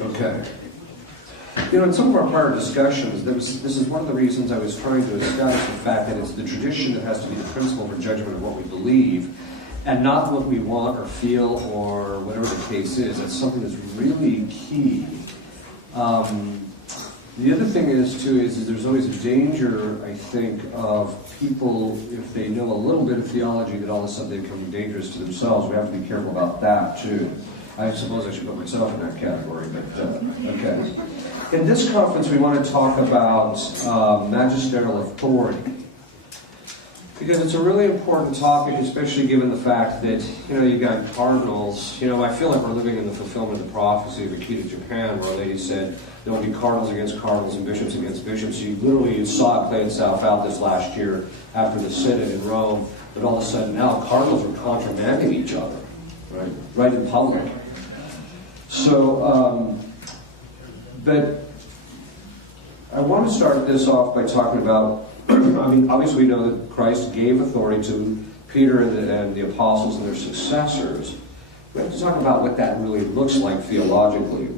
Okay. You know, in some of our prior discussions, this is one of the reasons I was trying to establish the fact that it's the tradition that has to be the principle for judgment of what we believe, and not what we want or feel or whatever the case is. That's something that's really key. The other thing is, too, is there's always a danger, I think, of people, if they know a little bit of theology, that all of a sudden they become dangerous to themselves. We have to be careful about that, too. I suppose I should put myself in that category, but okay. In this conference, we want to talk about magisterial authority, because it's a really important topic, especially given the fact that, you've got cardinals. I feel like we're living in the fulfillment of the prophecy of Akita, Japan, where a lady said there will be cardinals against cardinals and bishops against bishops. You saw it play itself out this last year after the synod in Rome, but all of a sudden now cardinals are contramanding each other, right in public. So, but I want to start this off by talking about, obviously we know that Christ gave authority to Peter and the apostles and their successors. We have to talk about what that really looks like theologically.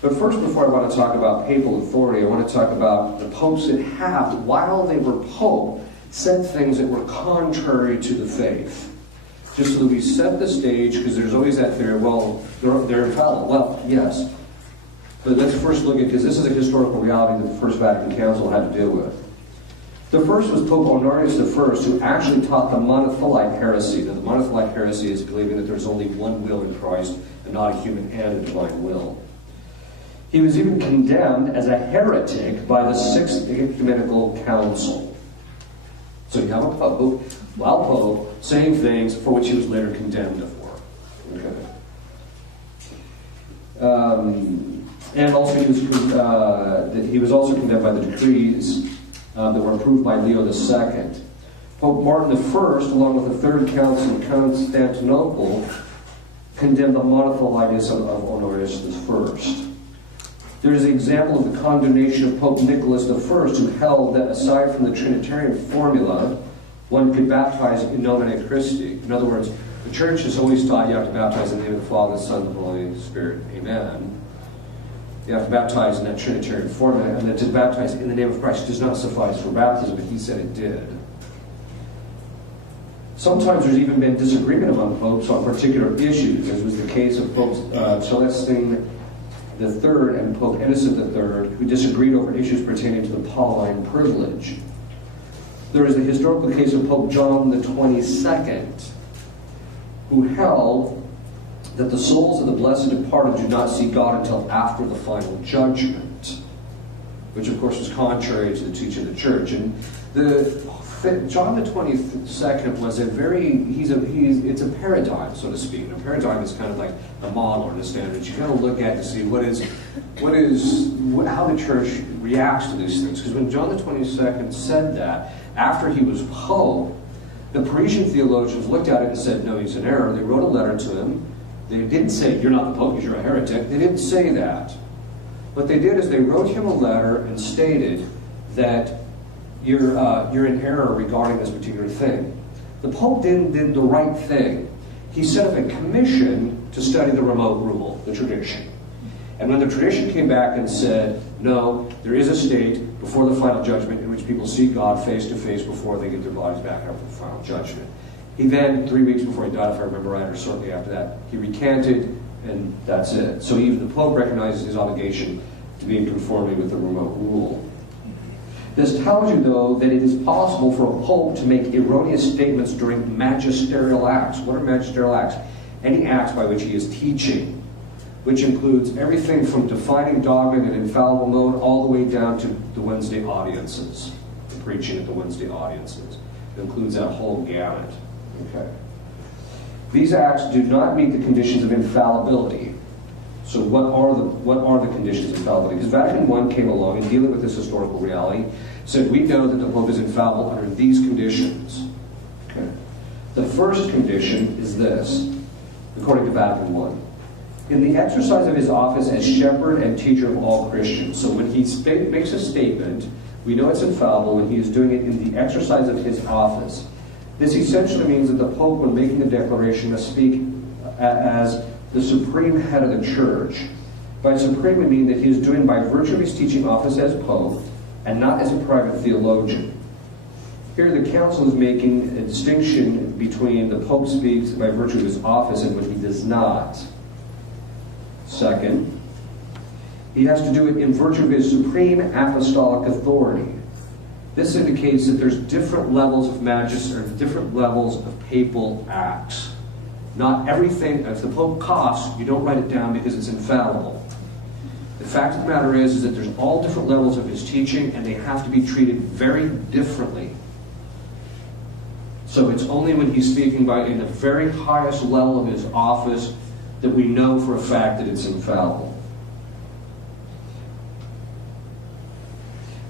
But first, before I want to talk about papal authority, I want to talk about the popes that have, while they were pope, said things that were contrary to the faith. Just so that we set the stage, because there's always that theory, well, they're infallible. Well, yes. But let's first look at, because this is a historical reality that the First Vatican Council had to deal with. The first was Pope Honorius I, who actually taught the monothelite heresy. Now, the monothelite heresy is believing that there's only one will in Christ, and not a human and a divine will. He was even condemned as a heretic by the Sixth Ecumenical Council. So you have a pope, while pope, saying things for which he was later condemned for. Okay. And also he was also condemned by the decrees that were approved by Leo II. Pope Martin I, along with the Third Council of Constantinople, condemned the monothelitism of Honorius I. There is an example of the condemnation of Pope Nicholas I, who held that aside from the Trinitarian formula, one could baptize in nomine Christi. In other words, the Church has always taught you have to baptize in the name of the Father, the Son, and the Holy Spirit. Amen. You have to baptize in that Trinitarian formula, and that to baptize in the name of Christ does not suffice for baptism, but he said it did. Sometimes there's even been disagreement among popes on particular issues, as was the case of Pope Celestine III and Pope Innocent III, who disagreed over issues pertaining to the Pauline privilege. There is the historical case of Pope John XXII, who held that the souls of the blessed departed do not see God until after the final judgment, which of course was contrary to the teaching of the Church. And John XXII was it's a paradigm, so to speak. And a paradigm is kind of like a model or the standard. You kind of look at to see how the Church reacts to these things. Because when John XXII said that, after he was pope, the Parisian theologians looked at it and said, no, he's in error. They wrote a letter to him. They didn't say, you're not the pope because you're a heretic. They didn't say that. What they did is they wrote him a letter and stated that you're in error regarding this particular thing. The Pope did the right thing. He set up a commission to study the remote rule, the tradition. And when the tradition came back and said, no, there is a state before the final judgment in which people see God face to face before they get their bodies back after the final judgment. He then, 3 weeks before he died, if I remember right, or shortly after that, he recanted, and that's it. So even the Pope recognizes his obligation to be in conformity with the remote rule. This tells you, though, that it is possible for a pope to make erroneous statements during magisterial acts. What are magisterial acts? Any acts by which he is teaching, which includes everything from defining dogma in an infallible mode all the way down to the Wednesday audiences, the preaching at the Wednesday audiences. It includes that whole gamut. Okay. These acts do not meet the conditions of infallibility. So what are the conditions of infallibility? Because Vatican I came along and dealing with this historical reality said we know that the Pope is infallible under these conditions. Okay. The first condition is this, according to Vatican I. In the exercise of his office as shepherd and teacher of all Christians. So when he makes a statement, we know it's infallible when he is doing it in the exercise of his office. This essentially means that the Pope, when making a declaration, must speak as the supreme head of the Church. By supreme, we mean that he is doing by virtue of his teaching office as Pope, and not as a private theologian. Here the Council is making a distinction between the Pope speaks by virtue of his office and what he does not. Second, he has to do it in virtue of his supreme apostolic authority. This indicates that there's different levels of magistracy, or different levels of papal acts. Not everything, if the Pope coughs, you don't write it down because it's infallible. The fact of the matter is that there's all different levels of his teaching, and they have to be treated very differently. So it's only when he's speaking in the very highest level of his office that we know for a fact that it's infallible.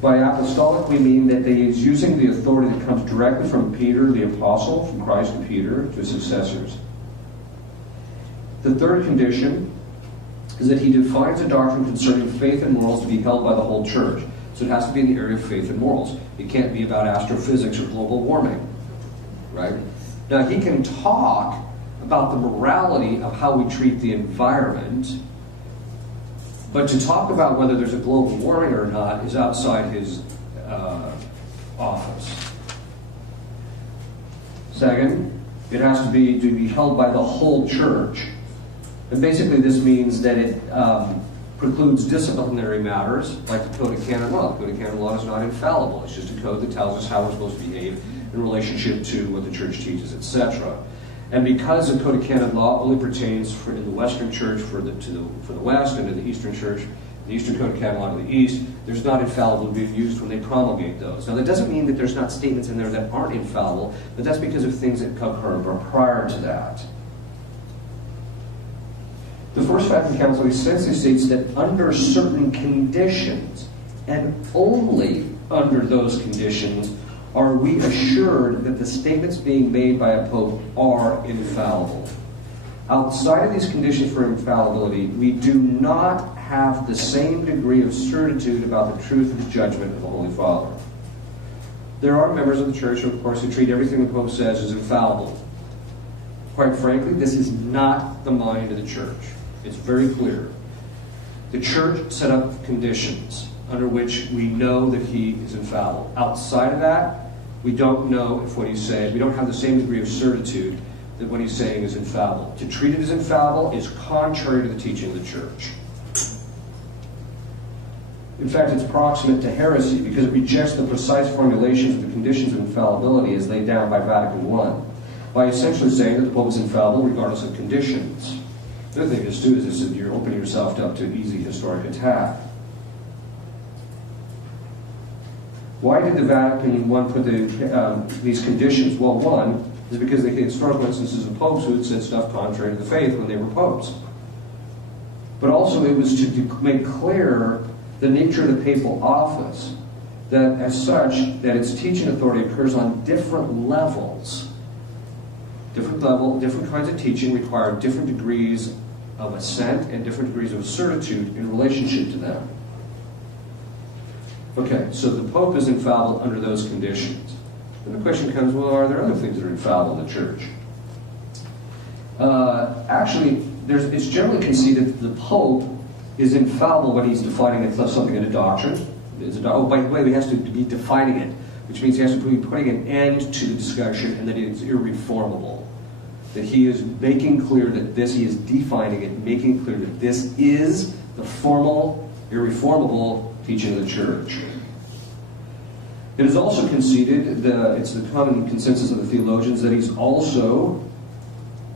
By apostolic, we mean that he is using the authority that comes directly from Peter, the apostle, from Christ to Peter, to his successors. The third condition is that he defines a doctrine concerning faith and morals to be held by the whole church. So it has to be in the area of faith and morals. It can't be about astrophysics or global warming, right? Now, he can talk about the morality of how we treat the environment, but to talk about whether there's a global warming or not is outside his office. Second, it has to be held by the whole church. And basically this means that it precludes disciplinary matters like the Code of Canon Law. The Code of Canon Law is not infallible. It's just a code that tells us how we're supposed to behave in relationship to what the church teaches, etc. And because the Code of Canon Law only pertains in the Western Church for the West, and in the Eastern Church, the Eastern Code of Canon Law to the East, there's not infallible being used when they promulgate those. Now that doesn't mean that there's not statements in there that aren't infallible, but that's because of things that occur prior to that. The First Vatican Council essentially states that under certain conditions, and only under those conditions, are we assured that the statements being made by a pope are infallible. Outside of these conditions for infallibility, we do not have the same degree of certitude about the truth of the judgment of the Holy Father. There are members of the Church, of course, who treat everything the Pope says as infallible. Quite frankly, this is not the mind of the Church. It's very clear. The Church set up conditions under which we know that he is infallible. Outside of that, we don't know if what he's saying, we don't have the same degree of certitude that what he's saying is infallible. To treat it as infallible is contrary to the teaching of the Church. In fact, it's proximate to heresy because it rejects the precise formulations of the conditions of infallibility as laid down by Vatican I, by essentially saying that the Pope is infallible regardless of conditions. The other thing is, too, is that you're opening yourself up to easy historic attack. Why did the Vatican I put these conditions? Well, one is because they had historical instances of popes who had said stuff contrary to the faith when they were popes. But also it was to make clear the nature of the papal office, that as such, that its teaching authority occurs on different levels. Different kinds of teaching require different degrees of assent and different degrees of certitude in relationship to them. Okay, so the Pope is infallible under those conditions. And the question comes, well, are there other things that are infallible in the Church? Actually, it's generally conceded that the Pope is infallible when he's defining something in a doctrine. Oh, by the way, he has to be defining it, which means he has to be putting an end to the discussion and that it's irreformable. That he is making clear that he is defining it, making clear that this is the formal, irreformable teaching of the Church. It is also conceded, it's the common consensus of the theologians, that he's also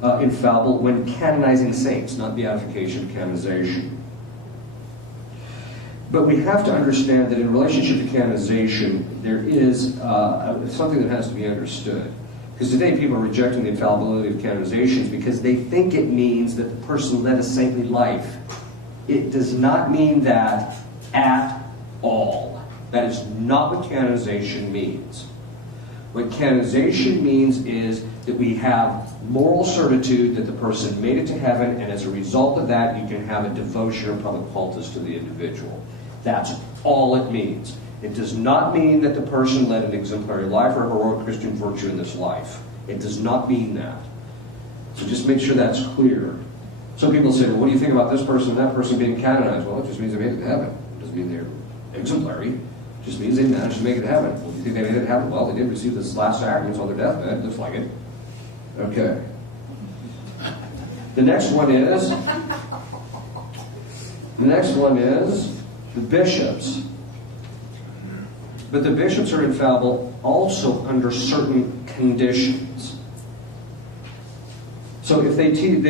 infallible when canonizing saints, not beatification, canonization. But we have to understand that in relationship to canonization, there is something that has to be understood. Because today people are rejecting the infallibility of canonizations because they think it means that the person led a saintly life. It does not mean that at all. That is not what canonization means. What canonization means is that we have moral certitude that the person made it to heaven, and as a result of that, you can have a devotion or public cultus to the individual. That's all it means. It does not mean that the person led an exemplary life or heroic Christian virtue in this life. It does not mean that. So just make sure that's clear. So people say, well, what do you think about this person and that person being canonized? Well, it just means they made it to heaven. It doesn't mean they're exemplary. It just means they managed to make it to heaven. Well, do you think they made it to heaven? Well, they did receive this last sacraments on their deathbed. Looks like it. Okay. The next one is the bishops. But the bishops are infallible also under certain conditions. So if they teach, and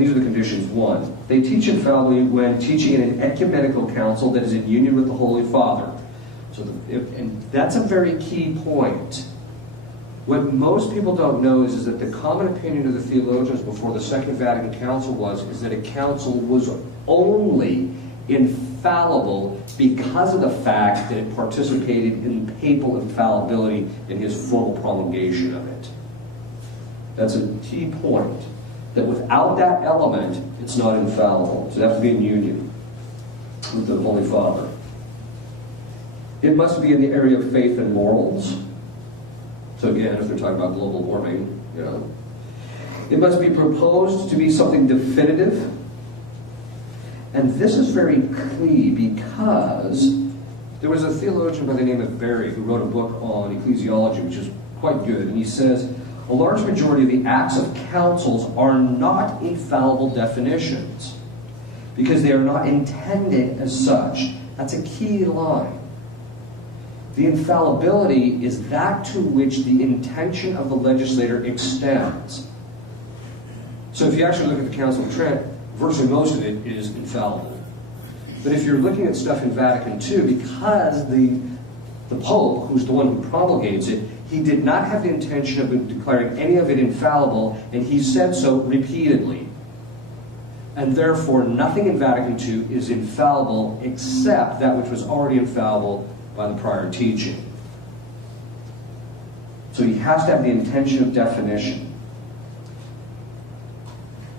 these are the conditions. One, they teach infallibly when teaching in an ecumenical council that is in union with the Holy Father. So, and that's a very key point. What most people don't know is that the common opinion of the theologians before the Second Vatican Council is that a council was only infallible because of the fact that it participated in papal infallibility in his formal promulgation of it. That's a key point. That without that element, it's not infallible. So it has to be in union with the Holy Father. It must be in the area of faith and morals. So again, if they're talking about global warming, you know. It must be proposed to be something definitive. And this is very key because there was a theologian by the name of Berry who wrote a book on ecclesiology, which is quite good. And he says, a large majority of the acts of councils are not infallible definitions because they are not intended as such. That's a key line. The infallibility is that to which the intention of the legislator extends. So if you actually look at the Council of Trent, virtually most of it is infallible. But if you're looking at stuff in Vatican II, because the Pope, who's the one who promulgates it, he did not have the intention of declaring any of it infallible, and he said so repeatedly. And therefore, nothing in Vatican II is infallible except that which was already infallible by the prior teaching. So he has to have the intention of definition.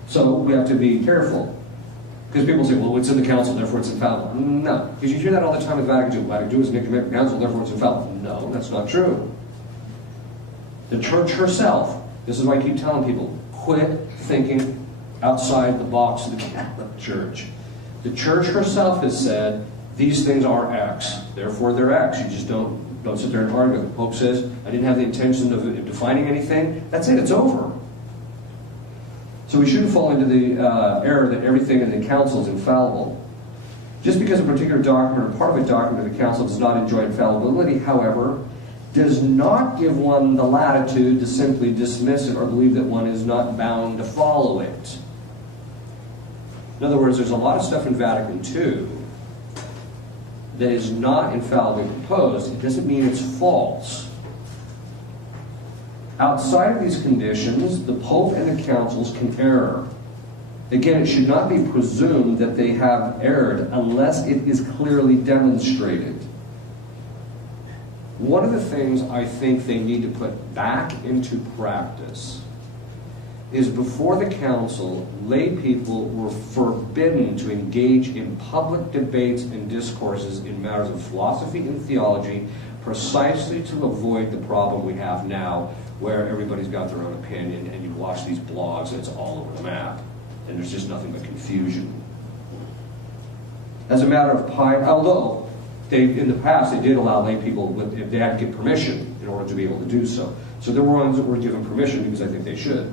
So we have to be careful. Because people say, well, it's in the council, therefore it's infallible. No, because you hear that all the time with Vatican II. Vatican II is an ecumenical council, therefore it's infallible. No, that's not true. The church herself, this is why I keep telling people, quit thinking outside the box of the Catholic Church. The church herself has said, these things are X, therefore they're X. You just don't sit there and argue. The Pope says, I didn't have the intention of defining anything. That's it, it's over. So we shouldn't fall into the error that everything in the council is infallible. Just because a particular document or part of a document of the council does not enjoy infallibility, however, does not give one the latitude to simply dismiss it or believe that one is not bound to follow it. In other words, there's a lot of stuff in Vatican II that is not infallibly proposed. It doesn't mean it's false. Outside of these conditions, the Pope and the councils can err. Again, it should not be presumed that they have erred unless it is clearly demonstrated. One of the things I think they need to put back into practice is before the council, lay people were forbidden to engage in public debates and discourses in matters of philosophy and theology precisely to avoid the problem we have now where everybody's got their own opinion and you watch these blogs and it's all over the map and there's just nothing but confusion. As a matter of piety, although in the past they did allow lay people, if they had to get permission in order to be able to do so. So there were ones that were given permission because I think they should.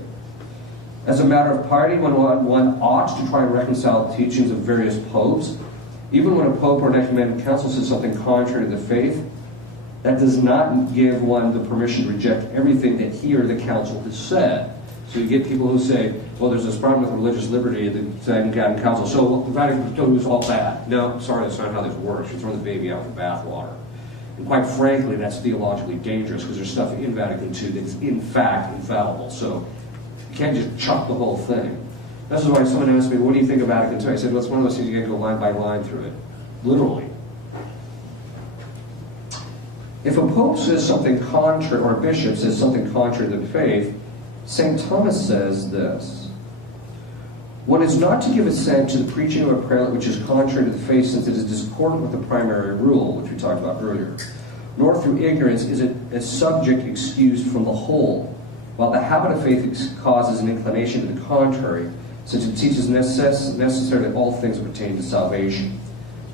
As a matter of piety, one ought to try and reconcile the teachings of various popes. Even when a pope or an ecumenical council says something contrary to the faith, that does not give one the permission to reject everything that he or the council has said. So you get people who say, well, there's this problem with religious liberty at the Second Vatican Council, so the Vatican II is all bad. No, sorry, that's not how this works. You throw the baby out with the bathwater. And quite frankly, that's theologically dangerous because there's stuff in Vatican II that's in fact infallible. So you can't just chuck the whole thing. This is why someone asked me, what do you think of Vatican II? I said, well, it's one of those things you got to go line by line through it. Literally. If a pope says something contrary, or a bishop says something contrary to the faith, St. Thomas says this: one is not to give assent to the preaching of a prelate which is contrary to the faith, since it is discordant with the primary rule, which we talked about earlier. Nor through ignorance is it a subject excused from the whole. While the habit of faith causes an inclination to the contrary, since it teaches necessarily all things that pertain to salvation.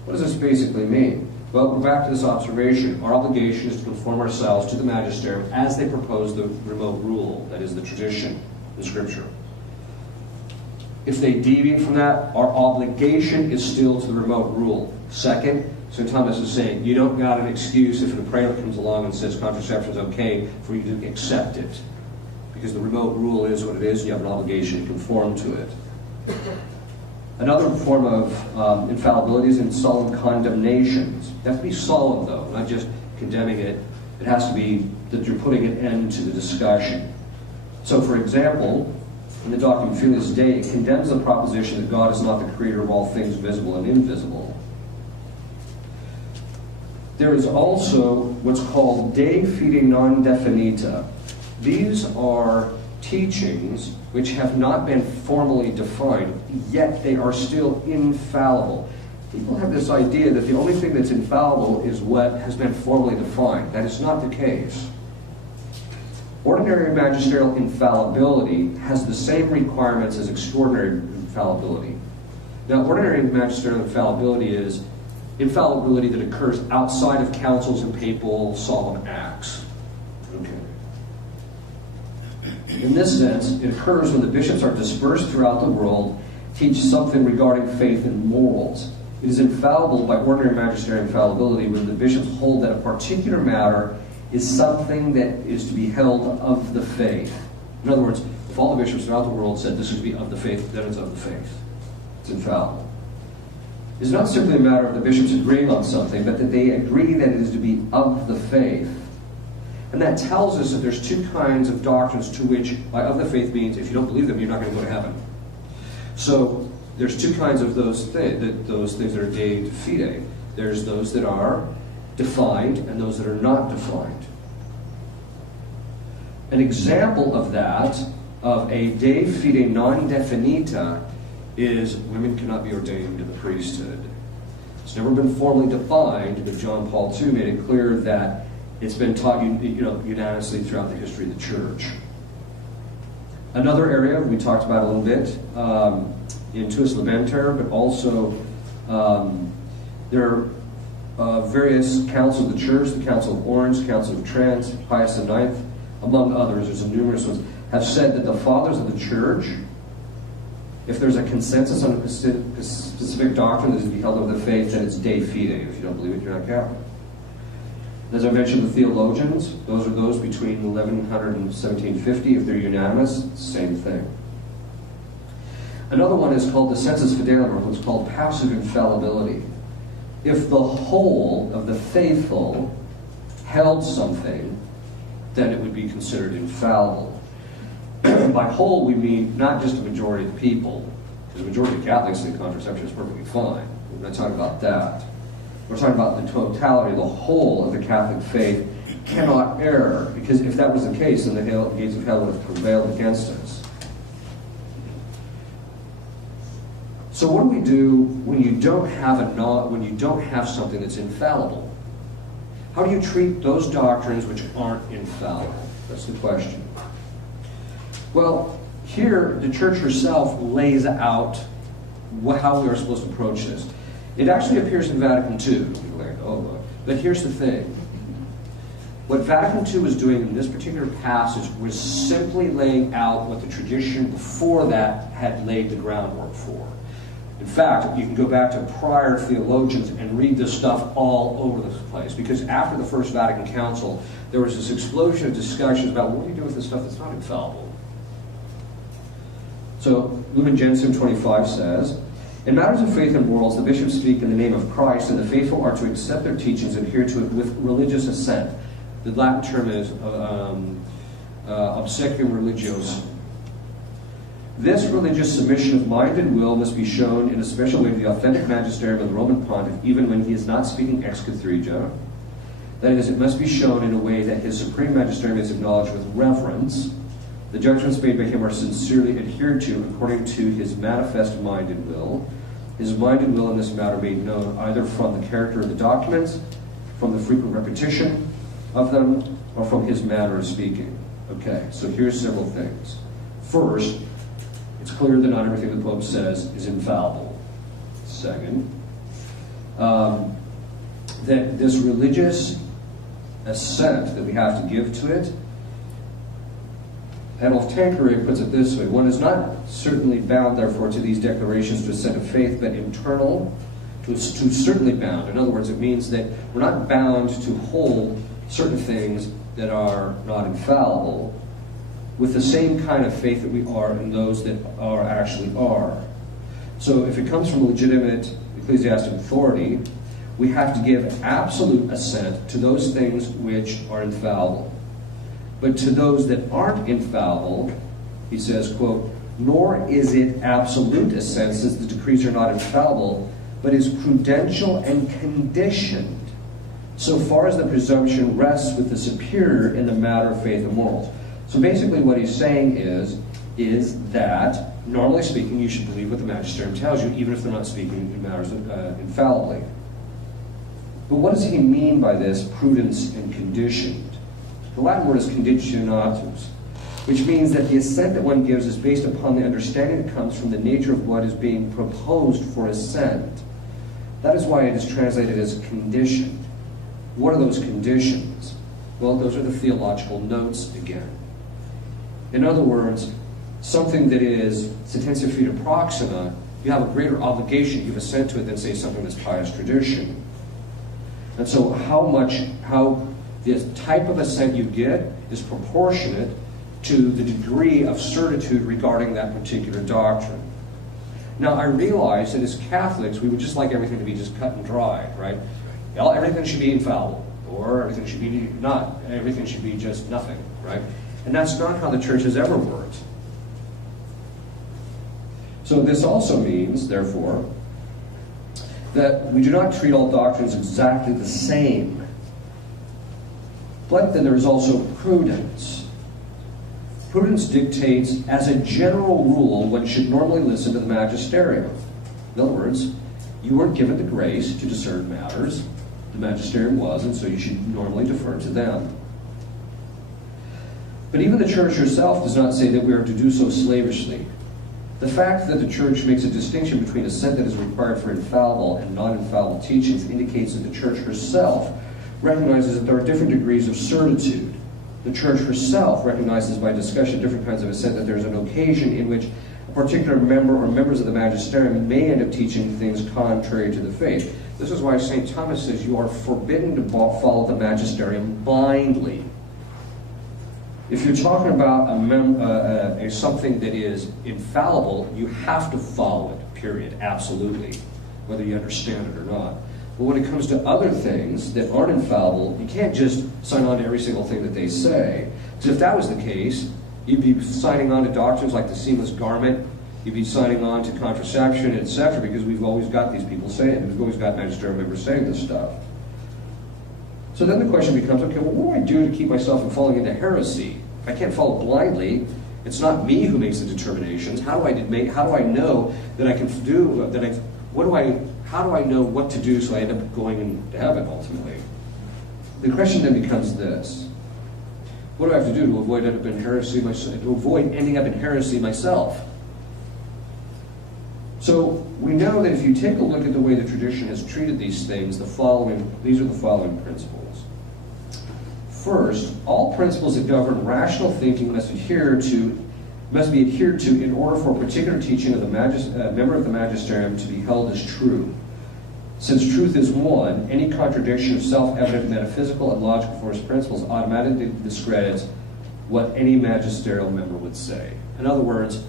What does this basically mean? Well, go back to this observation. Our obligation is to conform ourselves to the Magisterium as they propose the remote rule, that is the tradition in Scripture. If they deviate from that, our obligation is still to the remote rule. Second, St. Thomas is saying, you don't got an excuse if a prayer comes along and says contraception is okay for you to accept it. Because the remote rule is what it is, and you have an obligation to conform to it. Another form of infallibility is in solemn condemnations. You have to be solemn, though, not just condemning it. It has to be that you're putting an end to the discussion. So, for example, in the Doctrine Filius Dei, it condemns the proposition that God is not the creator of all things visible and invisible. There is also what's called De Fide Non Definita. These are teachings which have not been formally defined, yet they are still infallible. People have this idea that the only thing that's infallible is what has been formally defined. That is not the case. Ordinary magisterial infallibility has the same requirements as extraordinary infallibility. Now, ordinary magisterial infallibility is infallibility that occurs outside of councils and papal solemn acts. Okay. In this sense, it occurs when the bishops are dispersed throughout the world, teach something regarding faith and morals. It is infallible by ordinary magisterial infallibility when the bishops hold that a particular matter is something that is to be held of the faith. In other words, if all the bishops throughout the world said this is to be of the faith, then it's of the faith. It's infallible. It's not simply a matter of the bishops agreeing on something, but that they agree that it is to be of the faith. And that tells us that there's two kinds of doctrines to which, of the faith means if you don't believe them, you're not going to go to heaven. So there's two kinds of those things that are de fide. There's those that are defined and those that are not defined. An example of that, of a de fide non definita, is women cannot be ordained to the priesthood. It's never been formally defined, but John Paul II made it clear that it's been taught unanimously throughout the history of the Church. Another area we talked about a little bit, in Tuus Libenter, but also there are various councils of the Church, the Council of Orange, the Council of Trent, Pius IX, among others, there's numerous ones, have said that the Fathers of the Church, if there's a consensus on a specific doctrine that is to be held over the faith, then it's de fide. If you don't believe it, you're not Catholic. As I mentioned, the theologians, those are those between 1100 and 1750. If they're unanimous, same thing. Another one is called the sensus fidelium, or what's called passive infallibility. If the whole of the faithful held something, then it would be considered infallible. By whole, we mean not just a majority of the people, because the majority of Catholics think contraception is perfectly fine. We're not talking about that. We're talking about the totality, the whole of the Catholic faith cannot err, because if that was the case, then the gates of hell would have prevailed against us. So what do we do when you don't have something that's infallible? How do you treat those doctrines which aren't infallible? That's the question. Well, here the Church herself lays out how we are supposed to approach this. It actually appears in Vatican II. But here's the thing. What Vatican II was doing in this particular passage was simply laying out what the tradition before that had laid the groundwork for. In fact, you can go back to prior theologians and read this stuff all over the place. Because after the First Vatican Council, there was this explosion of discussions about what do you do with this stuff that's not infallible. So, Lumen Gentium 25 says, in matters of faith and morals, the bishops speak in the name of Christ, and the faithful are to accept their teachings and adhere to it with religious assent. The Latin term is obsequium religiosum. This religious submission of mind and will must be shown in a special way to the authentic magisterium of the Roman Pontiff, even when he is not speaking ex cathedra. That is, it must be shown in a way that his supreme magisterium is acknowledged with reverence. The judgments made by him are sincerely adhered to according to his manifest mind and will. His mind and will in this matter made known either from the character of the documents, from the frequent repetition of them, or from his manner of speaking. Okay, so here's several things. First, It's clear that not everything the Pope says is infallible. Second, that this religious assent that we have to give to it, Adolf Tanqueray puts it this way: one is not certainly bound, therefore, to these declarations to assent of faith, but internal, to certainly bound. In other words, it means that we're not bound to hold certain things that are not infallible with the same kind of faith that we are in those that are actually are. So if it comes from legitimate ecclesiastic authority, we have to give absolute assent to those things which are infallible. But to those that aren't infallible, he says, quote, nor is it absolute assent, since the decrees are not infallible, but is prudential and conditioned, so far as the presumption rests with the superior in the matter of faith and morals. So basically what he's saying is that, normally speaking, you should believe what the Magisterium tells you, even if they're not speaking in matters infallibly. But what does he mean by this, prudence and conditioned? The Latin word is conditionatus, which means that the assent that one gives is based upon the understanding that comes from the nature of what is being proposed for assent. That is why it is translated as conditioned. What are those conditions? Well, those are the theological notes again. In other words, something that is sententia fide proxima, you have a greater obligation to give assent to it than, say, something that's pious tradition. And so how the type of assent you get is proportionate to the degree of certitude regarding that particular doctrine. Now, I realize that as Catholics, we would just like everything to be just cut and dry, right? Well, everything should be infallible, or everything should be not. Everything should be just nothing, right? And that's not how the Church has ever worked. So this also means, therefore, that we do not treat all doctrines exactly the same. But then there is also prudence. Prudence dictates, as a general rule, one should normally listen to the Magisterium. In other words, you weren't given the grace to discern matters. The Magisterium was, and so you should normally defer to them. But even the Church herself does not say that we are to do so slavishly. The fact that the Church makes a distinction between assent that is required for infallible and non-infallible teachings indicates that the Church herself recognizes that there are different degrees of certitude. The Church herself recognizes by discussion of different kinds of assent that there is an occasion in which a particular member or members of the Magisterium may end up teaching things contrary to the faith. This is why St. Thomas says you are forbidden to follow the Magisterium blindly. If you're talking about something that is infallible, you have to follow it, period, absolutely, whether you understand it or not. But when it comes to other things that aren't infallible, you can't just sign on to every single thing that they say. Because if that was the case, you'd be signing on to doctrines like the seamless garment, you'd be signing on to contraception, etc., because we've always got these people saying it. We've always got magisterial members saying this stuff. So then the question becomes, okay, well, what do I do to keep myself from falling into heresy? If I can't follow blindly, it's not me who makes the determinations. How do I know that I can do that? How do I know what to do so I end up going into heaven ultimately? The question then becomes this: what do I have to do to avoid ending up in heresy myself? So we know that if you take a look at the way the tradition has treated these things, these are the following principles. First, all principles that govern rational thinking must be adhered to in order for a particular teaching of the member of the Magisterium to be held as true. Since truth is one, any contradiction of self-evident metaphysical and logical force principles automatically discredits what any magisterial member would say. In other words,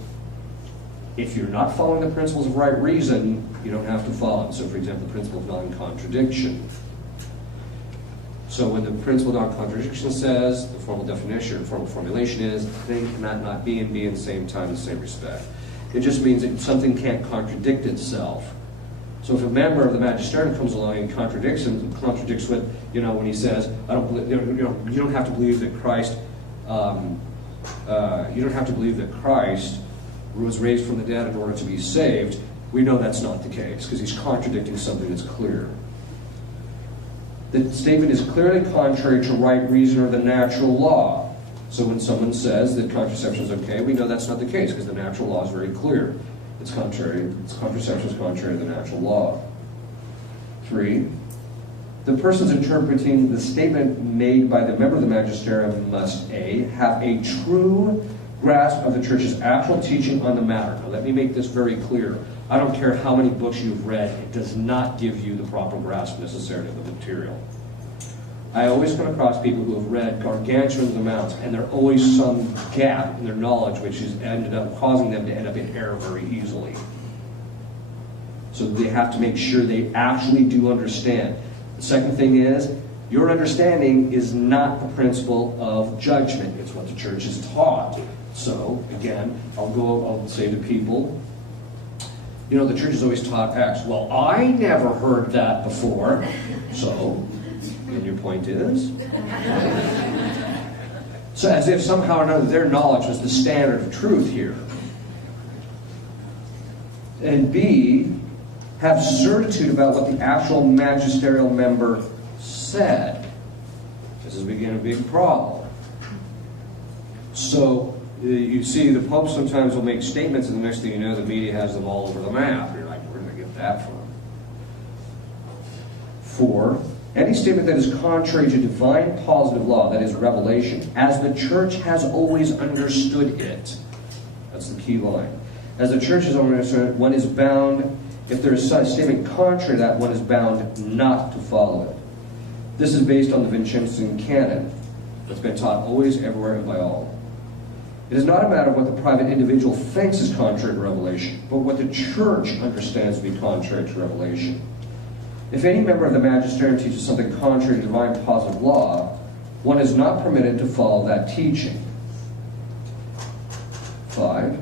if you're not following the principles of right reason, you don't have to follow them. So, for example, the principle of non-contradiction. So when the principle of non-contradiction says, the formal definition or formal formulation is, thing cannot not be and be in the same time in the same respect. It just means that something can't contradict itself. So if a member of the Magisterium comes along and contradicts what, when he says, I don't believe, you don't have to believe that Christ, was raised from the dead in order to be saved, we know that's not the case, because he's contradicting something that's clear. The statement is clearly contrary to right reason or the natural law. So when someone says that contraception is okay, we know that's not the case because the natural law is very clear. Contraception is contrary to the natural law. 3, the persons interpreting the statement made by the member of the magisterium must A, have a true grasp of the church's actual teaching on the matter. Now let me make this very clear. I don't care how many books you've read, it does not give you the proper grasp necessarily of the material. I always come across people who have read gargantuan amounts, and there's always some gap in their knowledge which has ended up causing them to end up in error very easily. So they have to make sure they actually do understand. The second thing is, your understanding is not the principle of judgment. It's what the church is taught. So, again, I'll say to people, you know, the church has always taught X. Well, I never heard that before. So, and your point is? So as if somehow or another their knowledge was the standard of truth here. And B, have certitude about what the actual magisterial member said. This is again a big problem. So you see the Pope sometimes will make statements and the next thing you know the media has them all over the map. You're like, where did I get that from? 4, any statement that is contrary to divine positive law, that is revelation, as the church has always understood it. That's the key line. As the church has always understood it, one is bound, if there is a statement contrary to that, one is bound not to follow it. This is based on the Vincentian Canon that's been taught always, everywhere, and by all. It is not a matter of what the private individual thinks is contrary to revelation, but what the church understands to be contrary to revelation. If any member of the magisterium teaches something contrary to divine positive law, one is not permitted to follow that teaching. 5,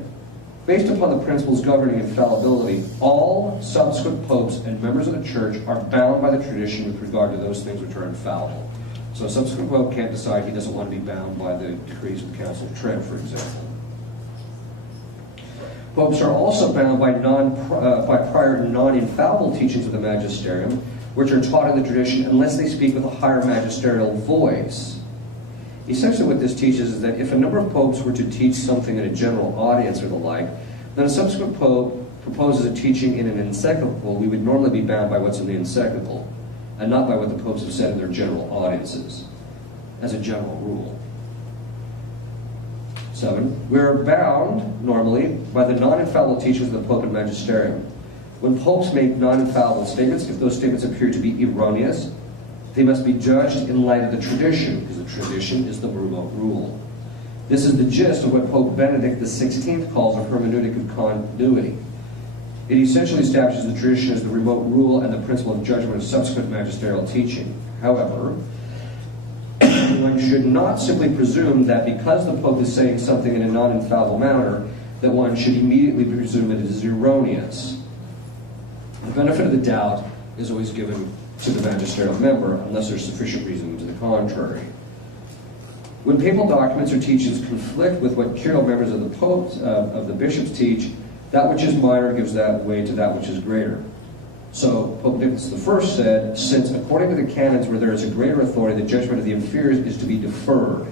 based upon the principles governing infallibility, all subsequent popes and members of the church are bound by the tradition with regard to those things which are infallible. So a subsequent pope can't decide he doesn't want to be bound by the decrees of the Council of Trent, for example. Popes are also bound by prior non-infallible teachings of the magisterium, which are taught in the tradition unless they speak with a higher magisterial voice. Essentially what this teaches is that if a number of popes were to teach something in a general audience or the like, then a subsequent pope proposes a teaching in an encyclical, we would normally be bound by what's in the encyclical, and not by what the popes have said in their general audiences, as a general rule. 7, we're bound, normally, by the non-infallible teachings of the Pope and Magisterium. When popes make non-infallible statements, if those statements appear to be erroneous, they must be judged in light of the tradition, because the tradition is the remote rule. This is the gist of what Pope Benedict XVI calls a hermeneutic of continuity. It essentially establishes the tradition as the remote rule and the principle of judgment of subsequent magisterial teaching. However, one should not simply presume that because the Pope is saying something in a non-infallible manner, that one should immediately presume it is erroneous. The benefit of the doubt is always given to the magisterial member unless there's sufficient reason to the contrary. When papal documents or teachings conflict with what curial members of the popes, of the bishops teach, that which is minor gives that way to that which is greater. So Pope Nicholas I said, since according to the canons where there is a greater authority, the judgment of the inferiors is to be deferred,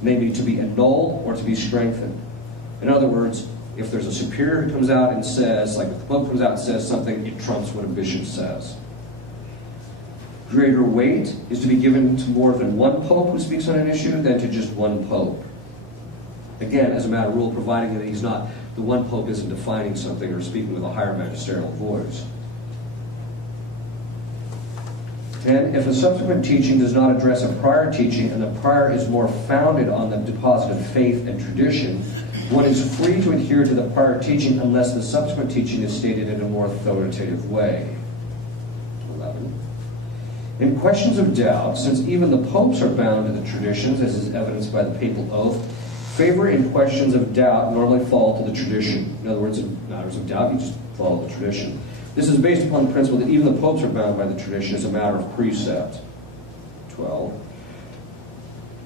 namely to be annulled or to be strengthened. In other words, if there's a superior who comes out and says, like if the Pope comes out and says something, it trumps what a bishop says. Greater weight is to be given to more than one Pope who speaks on an issue than to just one Pope. Again, as a matter of rule, providing that the one Pope isn't defining something or speaking with a higher magisterial voice. And if a subsequent teaching does not address a prior teaching and the prior is more founded on the deposit of faith and tradition, one is free to adhere to the prior teaching unless the subsequent teaching is stated in a more authoritative way. 11. In questions of doubt, since even the popes are bound to the traditions, as is evidenced by the papal oath, favor in questions of doubt normally fall to the tradition. In other words, in matters of doubt, you just follow the tradition. This is based upon the principle that even the popes are bound by the tradition as a matter of precept. 12.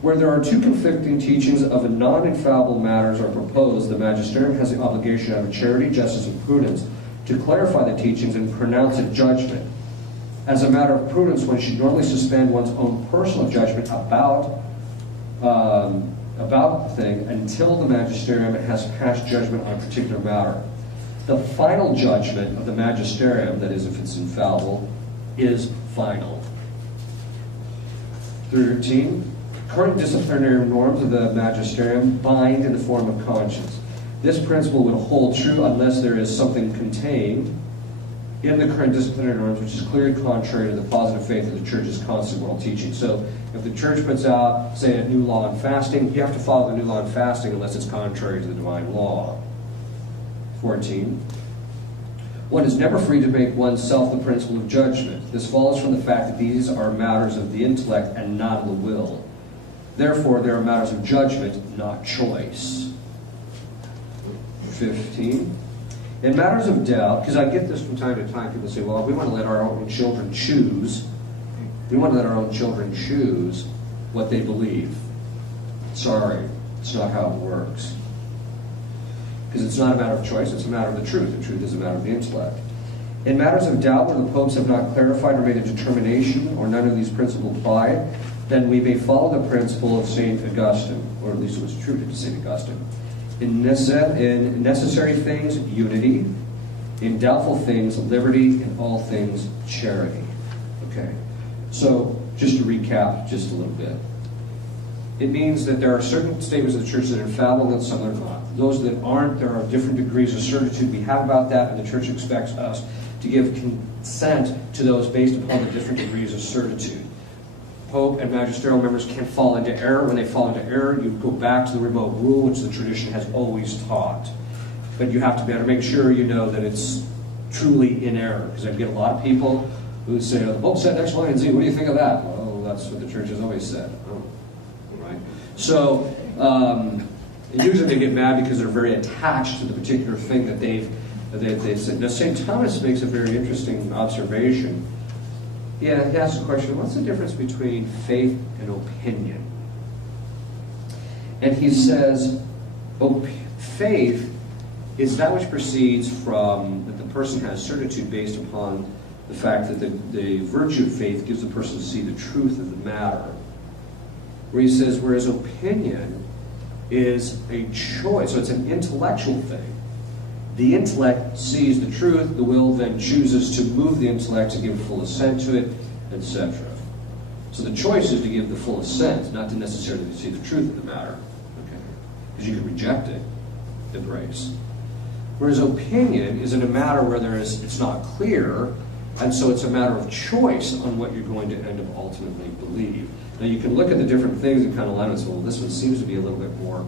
Where there are two conflicting teachings of a non-infallible matters are proposed, the magisterium has the obligation out of charity, justice, and prudence to clarify the teachings and pronounce a judgment. As a matter of prudence, one should normally suspend one's own personal judgment about about the thing until the magisterium has passed judgment on a particular matter. The final judgment of the magisterium, that is, if it's infallible, is final. 13. Current disciplinary norms of the magisterium bind in the form of conscience. This principle would hold true unless there is something contained in the current disciplinary norms which is clearly contrary to the positive faith of the Church's constant moral teaching. So if the Church puts out, say, a new law on fasting, you have to follow the new law on fasting unless it's contrary to the divine law. 14. One is never free to make oneself the principle of judgment. This follows from the fact that these are matters of the intellect and not of the will. Therefore, they are matters of judgment, not choice. 15. In matters of doubt, because I get this from time to time, people say, well, we want to let our own children choose. We want to let our own children choose what they believe. Sorry, it's not how it works. Because it's not a matter of choice, it's a matter of the truth. The truth is a matter of the intellect. In matters of doubt where the popes have not clarified or made a determination, or none of these principles apply, then we may follow the principle of St. Augustine, or at least it was true to St. Augustine. In necessary things, unity. In doubtful things, liberty. In all things, charity. Okay. So, just to recap just a little bit. It means that there are certain statements of the Church that are infallible and some are not. Those that aren't, there are different degrees of certitude we have about that, and the Church expects us to give consent to those based upon the different degrees of certitude. Pope and magisterial members can't fall into error. When they fall into error, you go back to the remote rule, which the tradition has always taught. But you have to be able to make sure you know that it's truly in error. Because I get a lot of people who say, oh, the Pope said X, Y, and Z. What do you think of that? Well, that's what the Church has always said. Oh, right. So, usually they get mad because they're very attached to the particular thing that they've said. Now, St. Thomas makes a very interesting observation. Yeah, he asks the question, what's the difference between faith and opinion? And he says, faith is that which proceeds from that the person has certitude based upon the fact that the virtue of faith gives the person to see the truth of the matter. Where he says, whereas opinion is a choice, so it's an intellectual thing. The intellect sees the truth, the will then chooses to move the intellect to give full assent to it, etc. So the choice is to give the full assent, not to necessarily see the truth of the matter. Okay? Because you can reject it, the grace. Whereas opinion is in a matter where it's not clear, and so it's a matter of choice on what you're going to end up ultimately believe. Now you can look at the different things and kind of line and say, well, this one seems to be a little bit more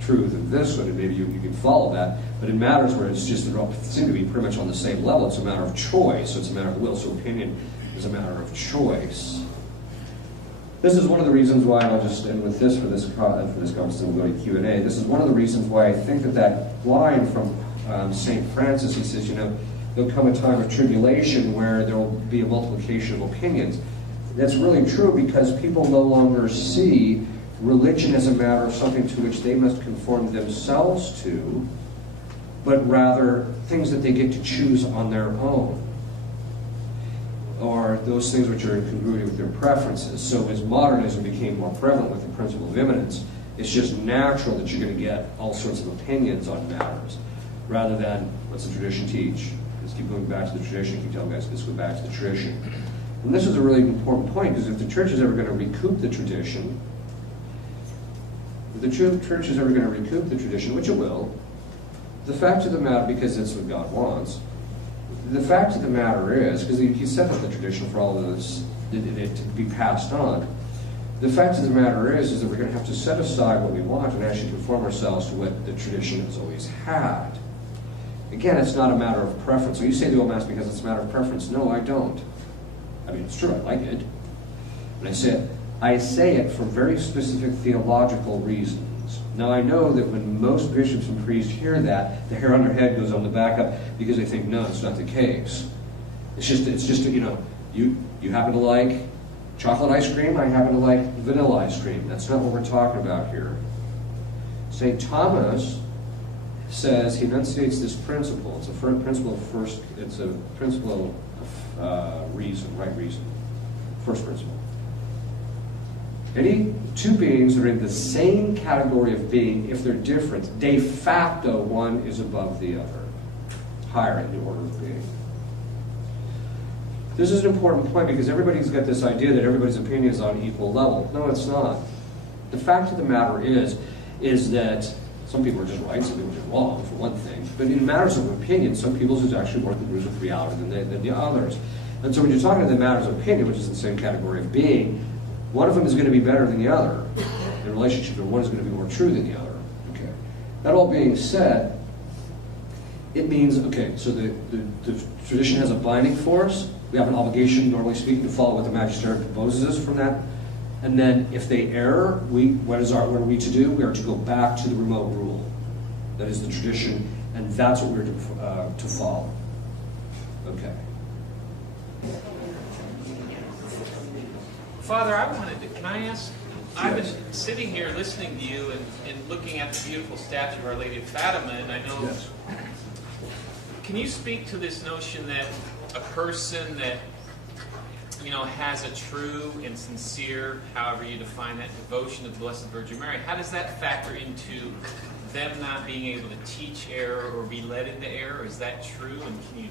true than this one, and maybe you can follow that. But in matters where it's just, they seem to be pretty much on the same level, it's a matter of choice, so it's a matter of the will. So opinion is a matter of choice. This is one of the reasons why, and I'll just end with this for this conference, and we'll go to Q&A. This is one of the reasons why I think that line from St. Francis, he says, there'll come a time of tribulation where there will be a multiplication of opinions. That's really true because people no longer see religion as a matter of something to which they must conform themselves to, but rather things that they get to choose on their own, or those things which are in congruity with their preferences. So as modernism became more prevalent with the principle of immanence, it's just natural that you're going to get all sorts of opinions on matters, rather than what's the tradition teach? Let's keep going back to the tradition. Keep telling guys, let's go back to the tradition. And this is a really important point, because if the Church is ever going to recoup the tradition, which it will, the fact of the matter, because it's what God wants, the fact of the matter is, because he set up the tradition for all of this, it to be passed on, the fact of the matter is that we're going to have to set aside what we want and actually conform ourselves to what the tradition has always had. Again, it's not a matter of preference. So you say the old Mass because it's a matter of preference. No, I don't. I mean, it's true, I like it. And I say it for very specific theological reasons. Now, I know that when most bishops and priests hear that, the hair on their head goes on the back up because they think, no, it's not the case. It's just you happen to like chocolate ice cream, I happen to like vanilla ice cream. That's not what we're talking about here. St. Thomas says, he enunciates this principle. It's a principle of reason, right reason. First principle. Any two beings that are in the same category of being, if they're different, de facto one is above the other, higher in the order of being. This is an important point because everybody's got this idea that everybody's opinion is on equal level. No, it's not. The fact of the matter is that some people are just right, some people are just wrong, for one thing. But in matters of opinion, some people's is actually more congruent with reality than the others. And so when you're talking about the matters of opinion, which is the same category of being, one of them is going to be better than the other in relationship to one is going to be more true than the other. Okay. That all being said, it means, okay, so the tradition has a binding force. We have an obligation, normally speaking, to follow what the Magisterium proposes us from that. And then if they err, what are we to do? We are to go back to the remote rule. That is the tradition, and that's what we're to follow. Okay. Father, can I ask, I've been sitting here listening to you and looking at the beautiful statue of Our Lady of Fatima, and I know, can you speak to this notion that a person that, has a true and sincere, however you define that, devotion to the Blessed Virgin Mary, how does that factor into them not being able to teach error or be led into error? Is that true? And can you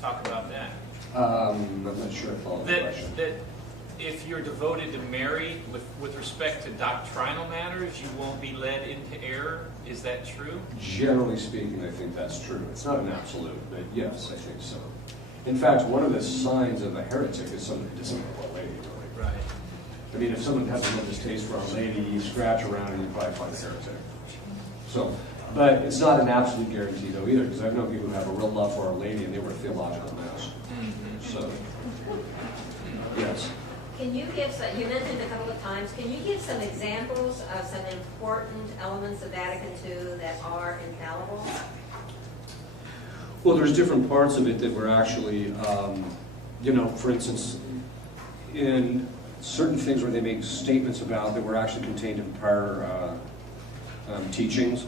talk about that? I'm not sure I follow the question. That if you're devoted to Mary with respect to doctrinal matters, you won't be led into error. Is that true? Generally speaking, I think that's true. It's not an absolute, but yes, I think so. In fact, one of the signs of a heretic is someone who doesn't know Our Lady, really. Right. I mean, if someone has a religious taste for Our Lady, you scratch around and you probably find a heretic. So, but it's not an absolute guarantee, though, either, because I've known people who have a real love for Our Lady and they were a theological mess. So, yes. Can you give some, you mentioned a couple of times, can you give some examples of some important elements of Vatican II that are infallible? Well, there's different parts of it that were actually, for instance, in certain things where they make statements about that were actually contained in prior teachings.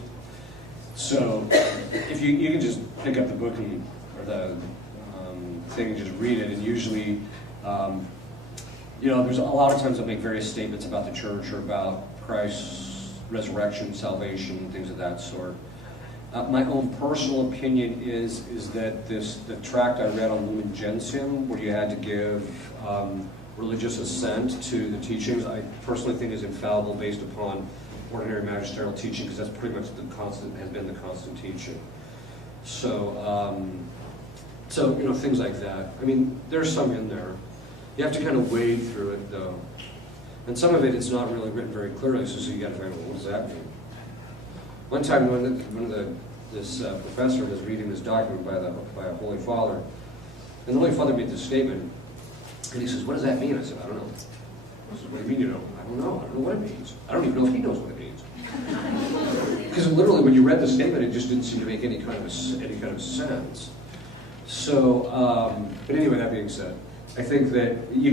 So if you can just pick up the book or the thing and just read it, and usually, there's a lot of times they'll make various statements about the church or about Christ's resurrection, salvation, things of that sort. My own personal opinion is that the tract I read on Lumen Gentium, where you had to give religious assent to the teachings, I personally think is infallible based upon ordinary magisterial teaching, because that's pretty much has been the constant teaching. So, things like that. I mean, there's some in there. You have to kind of wade through it, though. And some of it's not really written very clearly, so you got to find, well, what does that mean? One time, this professor was reading this document by a Holy Father, and the Holy Father made this statement, and he says, "What does that mean?" I said, "I don't know." I said, "What do you mean you don't?" "I don't know. I don't know what it means. I don't even know if he knows what it means." Because literally, when you read the statement, it just didn't seem to make any kind of sense. So, but anyway, that being said, I think that you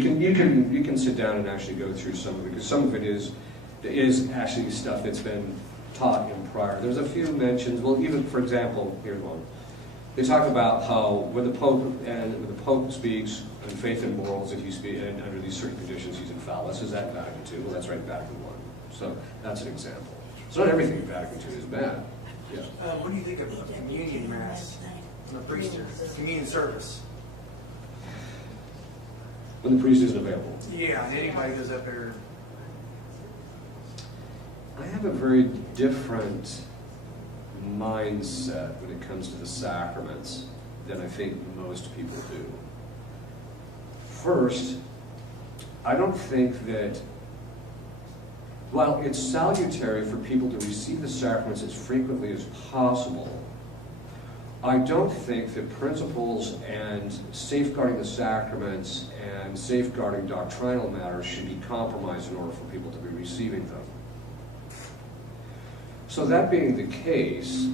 can sit down and actually go through some of it, because some of it is actually stuff that's been taught in prior. There's a few mentions. Well, even for example, here's one. They talk about how when the Pope speaks on faith and morals, if you speak and under these certain conditions, he's infallible. This is at Vatican II. Well, that's right, Vatican I. So that's an example. So not everything in Vatican II is bad. Yeah. What do you think of communion mass when the priest communion service? When the priest isn't available. Yeah, anybody goes up there. I have a very different mindset when it comes to the sacraments than I think most people do. First, I don't think that, while it's salutary for people to receive the sacraments as frequently as possible, I don't think that principles and safeguarding the sacraments and safeguarding doctrinal matters should be compromised in order for people to be receiving them. So that being the case,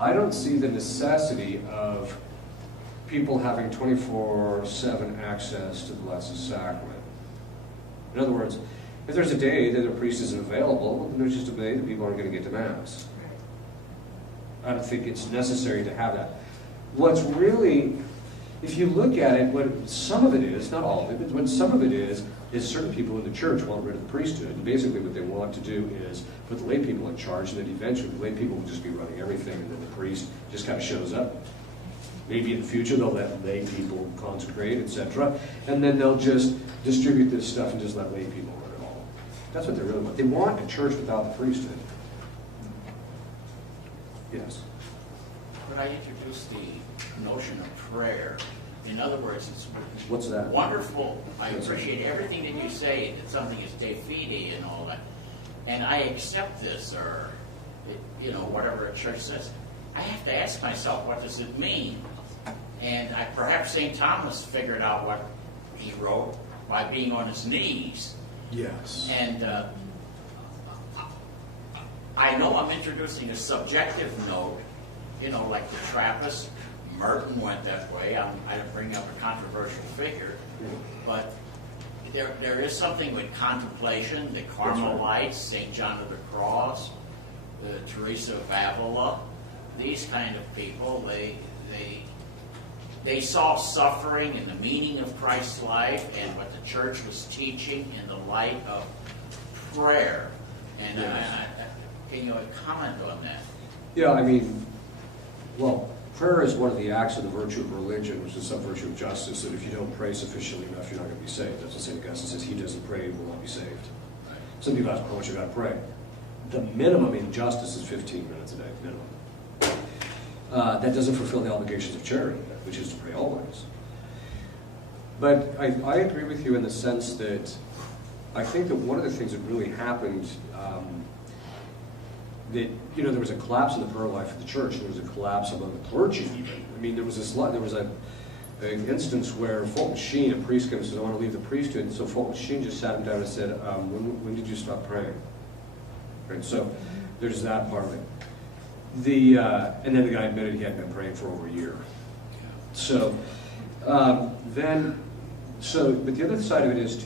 I don't see the necessity of people having 24/7 access to the Blessed Sacrament. In other words, if there's a day that a priest isn't available, then there's just a day that people aren't going to get to Mass. I don't think it's necessary to have that. What's really, if you look at it, what some of it is, not all of it, but what some of it is certain people in the church want rid of the priesthood. And basically what they want to do is put the lay people in charge, and then eventually the lay people will just be running everything, and then the priest just kind of shows up. Maybe in the future they'll let lay people consecrate, etc. And then they'll just distribute this stuff and just let lay people run it all. That's what they really want. They want a church without the priesthood. Yes? Could I introduce the notion of prayer? In other words, it's What's that? wonderful. I appreciate everything that you say, that something is de fide and all that. And I accept this, or, whatever a church says. I have to ask myself, what does it mean? And perhaps St. Thomas figured out what he wrote by being on his knees. Yes. And I know I'm introducing a subjective note, like the Trappist. Merton went that way. I don't bring up a controversial figure. But there is something with contemplation, the Carmelites, St. John of the Cross, Teresa of Avila, these kind of people, they saw suffering and the meaning of Christ's life and what the church was teaching in the light of prayer. And can you comment on that? Yeah, prayer is one of the acts of the virtue of religion, which is some virtue of justice, that if you don't pray sufficiently enough, you're not going to be saved. That's what St. Augustine says. He doesn't pray, he will not be saved. Some people ask, how much you got to pray? The minimum in justice is 15 minutes a day, minimum. That doesn't fulfill the obligations of charity, which is to pray always. But I agree with you in the sense that I think that one of the things that really happened, that there was a collapse in the prayer life of the church. There was a collapse among the clergy even. There was an instance where Fulton Sheen, a priest, came and said, I want to leave the priesthood. And so Fulton Sheen just sat him down and said, when did you stop praying? Right, so there's that part of it. And then the guy admitted he hadn't been praying for over a year. But the other side of it is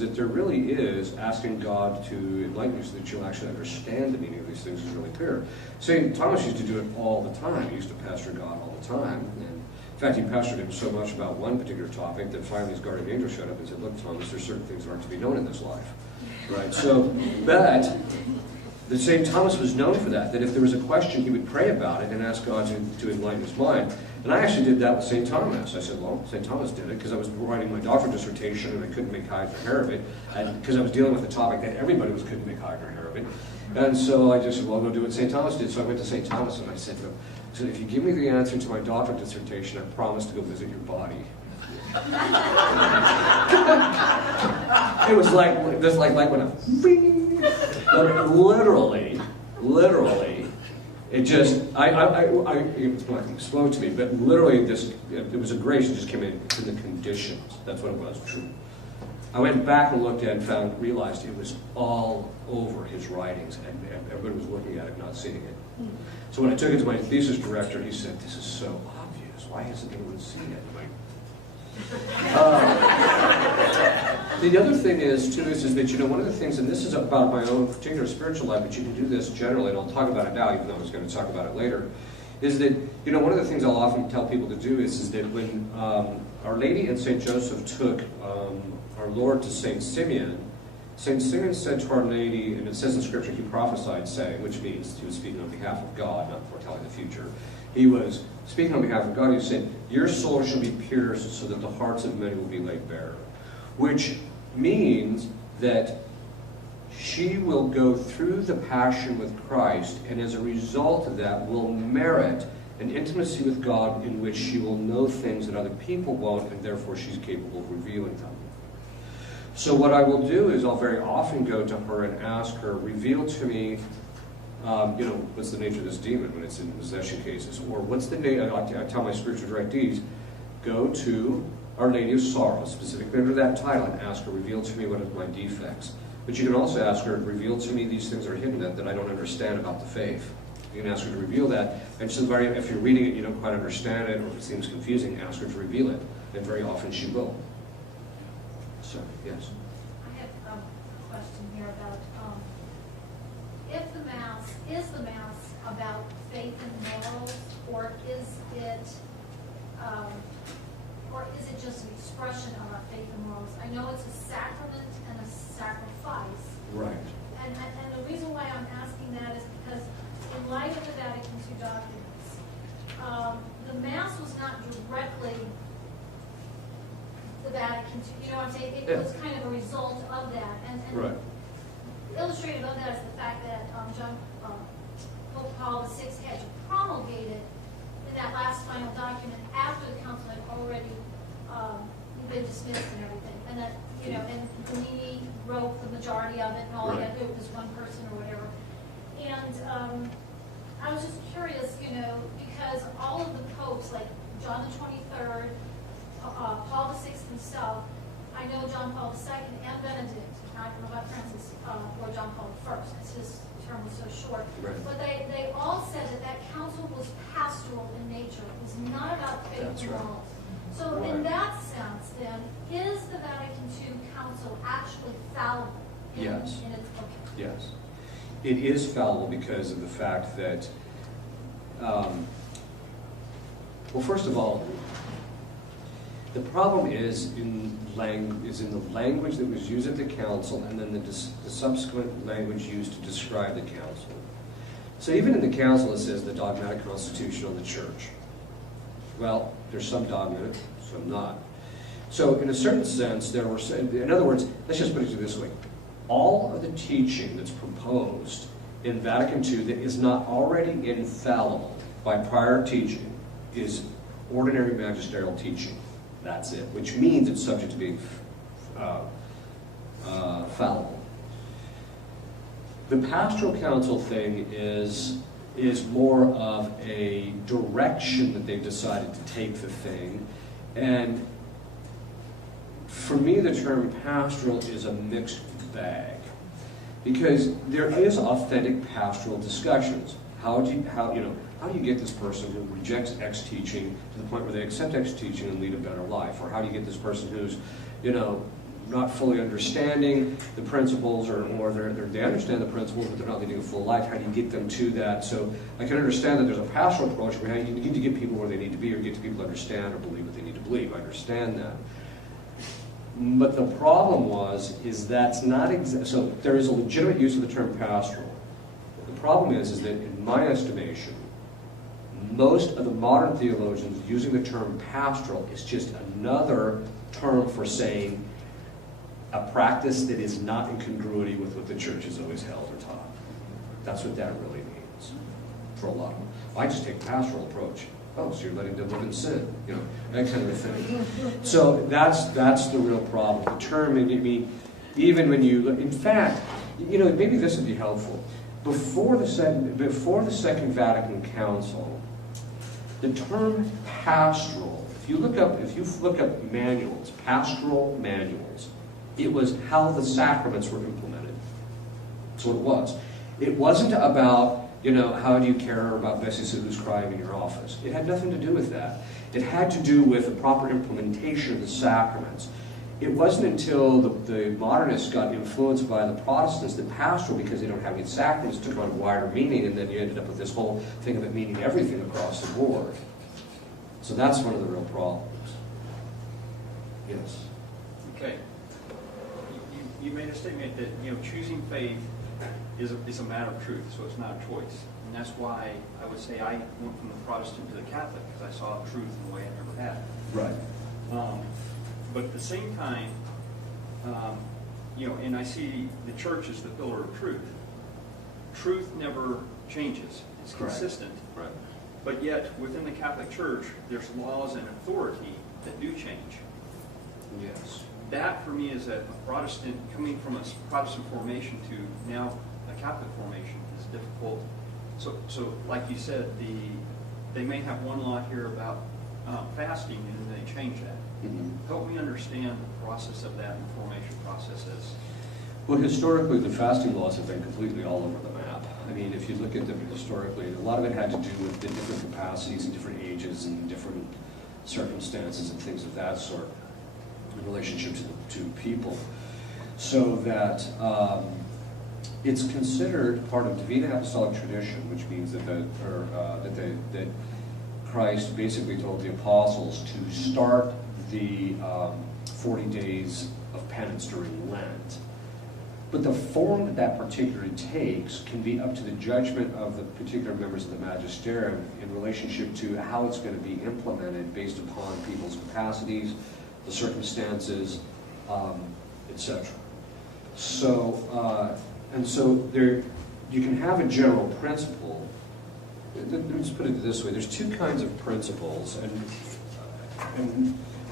that there really is asking God to enlighten you so that you'll actually understand the meaning of these things is really clear. St. Thomas used to do it all the time. He used to pastor God all the time. And in fact, he pastored him so much about one particular topic that finally his guardian angel showed up and said, look, Thomas, there's certain things that aren't to be known in this life. Right? But the St. Thomas was known for that if there was a question, he would pray about it and ask God to enlighten his mind. And I actually did that with St. Thomas. I said, well, St. Thomas did it because I was writing my doctoral dissertation and I couldn't make hide nor hair of it, because I was dealing with a topic that everybody couldn't make hide nor hair of it. And so I just said, well, I'm going to do what St. Thomas did. So I went to St. Thomas and I said, if you give me the answer to my doctoral dissertation, I promise to go visit your body. It was like when a ring, literally, it just, it spoke to me, but literally it was a grace that just came in the conditions. That's what it was, true. I went back and looked at it and realized it was all over his writings, and everybody was looking at it, not seeing it. So when I took it to my thesis director, he said, this is so obvious. Why hasn't anyone seen it? The other thing is that, one of the things, and this is about my own particular spiritual life, but you can do this generally, and I'll talk about it now, even though I was going to talk about it later, is that, one of the things I'll often tell people to do is that when Our Lady and St. Joseph took our Lord to St. Simeon said to Our Lady, and it says in Scripture, he prophesied saying, which means he was speaking on behalf of God, not foretelling the future. He was speaking on behalf of God. He said, your soul shall be pierced so that the hearts of many will be laid bare. Which means that she will go through the passion with Christ, and as a result of that will merit an intimacy with God in which she will know things that other people won't, and therefore she's capable of revealing them. So what I will do is I'll very often go to her and ask her, reveal to me, what's the nature of this demon when it's in possession cases, or what's the name, I tell my spiritual directees, go to Our Lady of Sorrows, specifically under that title, and ask her, reveal to me what are my defects. But you can also ask her, reveal to me these things that are hidden that I don't understand about the faith. You can ask her to reveal that, and if you're reading it, you don't quite understand it, or if it seems confusing, ask her to reveal it, and very often she will. So, yes. I have a question here about if the Mass, is the Mass about faith and morals, or is it or is it just an expression of our faith and morals? I know it's a sacrament and a sacrifice. Right. And the reason why I'm asking that is because in light of the Vatican II documents, the Mass was not directly the Vatican II, you know what I'm saying? It was kind of a result of that. And Right. illustrative of that is the fact that Pope Paul VI had to promulgate it in that last final document after the council had already been dismissed and everything. And that, you know, and Bellini wrote the majority of it, and all he had to do was one person or whatever. And I was just curious, you know, because all of the popes, like John the 23rd, Paul VI himself, I know John Paul II and Benedict, I don't know about Francis or John Paul I, because his term was so short, Right. but they all said that council was pastoral in nature. It was not about faith That's and right. morals. So Right. in that sense, then, is the Vatican II council actually fallible? Yes. In its, okay. Yes. It is fallible because of the fact that, well, first of all, the problem is in the language that was used at the council, and then the subsequent language used to describe the council. So even in the council it says the dogmatic constitution of the church. Well, there's some dogmatic, some not. So in a certain sense, there were, in other words, let's just put it this way. All of the teaching that's proposed in Vatican II that is not already infallible by prior teaching is ordinary magisterial teaching. That's it, which means it's subject to being fallible. The pastoral council thing is more of a direction that they've decided to take the thing. And for me, the term pastoral is a mixed bag, because there is authentic pastoral discussions. How do you get this person who rejects X teaching to the point where they accept X teaching and lead a better life? Or how do you get this person who's, not fully understanding the principles, or they understand the principles, but they're not leading a full life? How do you get them to that? So I can understand that there's a pastoral approach where you need to get people where they need to be, or get to people to understand or believe what they need to believe. I understand that. But the problem is that's not so there is a legitimate use of the term pastoral. The problem is that in my estimation, most of the modern theologians using the term pastoral is just another term for saying a practice that is not in congruity with what the church has always held or taught. That's what that really means for a lot of them. I just take a pastoral approach. Oh, so you're letting them live in sin, that kind of a thing. So that's the real problem. The term, even when you look, in fact, maybe this would be helpful. Before the Second Vatican Council, the term pastoral, if you look up manuals, pastoral manuals, it was how the sacraments were implemented. That's what it was. It wasn't about, how do you care about Bessie Sue who's crying in your office? It had nothing to do with that. It had to do with the proper implementation of the sacraments. It wasn't until the modernists got influenced by the Protestants that pastoral, because they don't have any sacraments, took on a wider meaning, and then you ended up with this whole thing of it meaning everything across the board. So that's one of the real problems. Yes. Okay. You made a statement that choosing faith is a matter of truth, so it's not a choice, and that's why I would say I went from the Protestant to the Catholic, because I saw truth in a way I never had. Right. But at the same time, and I see the church as the pillar of truth. Truth never changes; it's consistent. Right. But yet, within the Catholic Church, there's laws and authority that do change. Yes. That, for me, is a Protestant, coming from a Protestant formation to now a Catholic formation, is difficult. So like you said, they may have one law here about fasting, and then they change that. Mm-hmm. Help me understand the process of that and the formation process is. Well, historically, the fasting laws have been completely all over the map. If you look at them historically, a lot of it had to do with the different capacities and different ages and different circumstances and things of that sort in relationship to people. So that it's considered part of Divine Apostolic tradition, which means that Christ basically told the apostles to start the 40 days of penance during Lent. But the form that that particularly takes can be up to the judgment of the particular members of the Magisterium in relationship to how it's going to be implemented based upon people's capacities, the circumstances, etc. So, and so there, you can have a general principle. Let's put it this way: there's two kinds of principles, and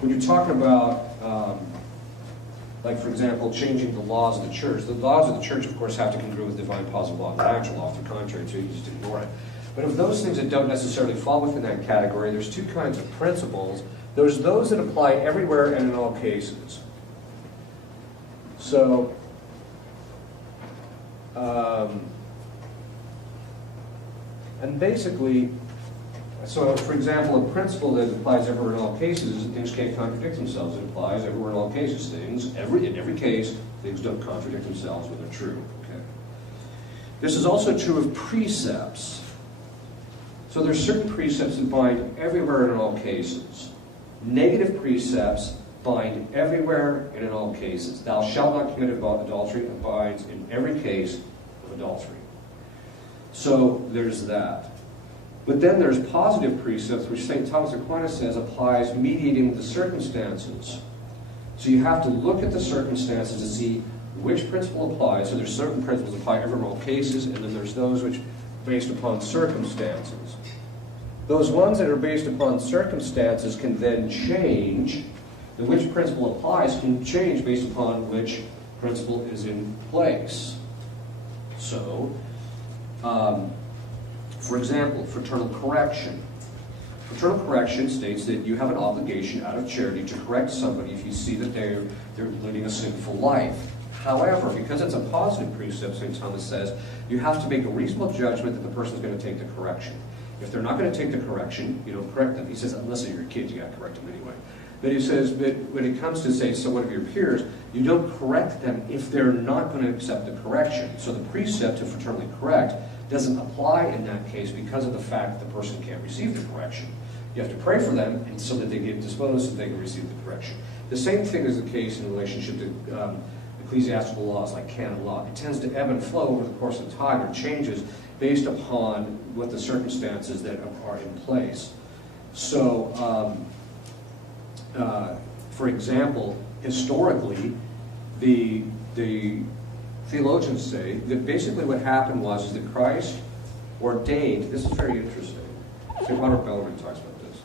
when you're talking about, like for example, changing the laws of the church of the church, of course, have to congruent with divine positive law and natural law. If they're contrary to it, you just ignore it. But of those things that don't necessarily fall within that category, there's two kinds of principles. There's those that apply everywhere and in all cases. So, and basically, so for example, a principle that applies everywhere in all cases is that things can't contradict themselves. It applies everywhere in all cases. In every case, things don't contradict themselves when they're true. Okay. This is also true of precepts. So there's certain precepts that bind everywhere and in all cases. Negative precepts bind everywhere and in all cases. Thou shalt not commit adultery abides in every case of adultery. So there's that. But then there's positive precepts, which St. Thomas Aquinas says applies mediating the circumstances. So you have to look at the circumstances to see which principle applies. So there's certain principles that apply everywhere in all cases, and then there's those which are based upon circumstances. Those ones that are based upon circumstances can then change, and which principle applies can change based upon which principle is in place. So, for example, fraternal correction. Fraternal correction states that you have an obligation out of charity to correct somebody if you see that they're leading a sinful life. However, because it's a positive precept, St. Thomas says, you have to make a reasonable judgment that the person is going to take the correction. If they're not going to take the correction, you don't correct them. He says, unless they're your kids, you got to correct them anyway. But he says, but when it comes to, say, someone of your peers, you don't correct them if they're not going to accept the correction. So the precept to fraternally correct doesn't apply in that case because of the fact that the person can't receive the correction. You have to pray for them and so that they get disposed so that they can receive the correction. The same thing is the case in relationship to ecclesiastical laws like canon law. It tends to ebb and flow over the course of time or changes based upon what the circumstances that are in place. So, for example, historically, the theologians say that basically what happened was that Christ ordained, this is very interesting, St. Robert Bellarmine talks about this,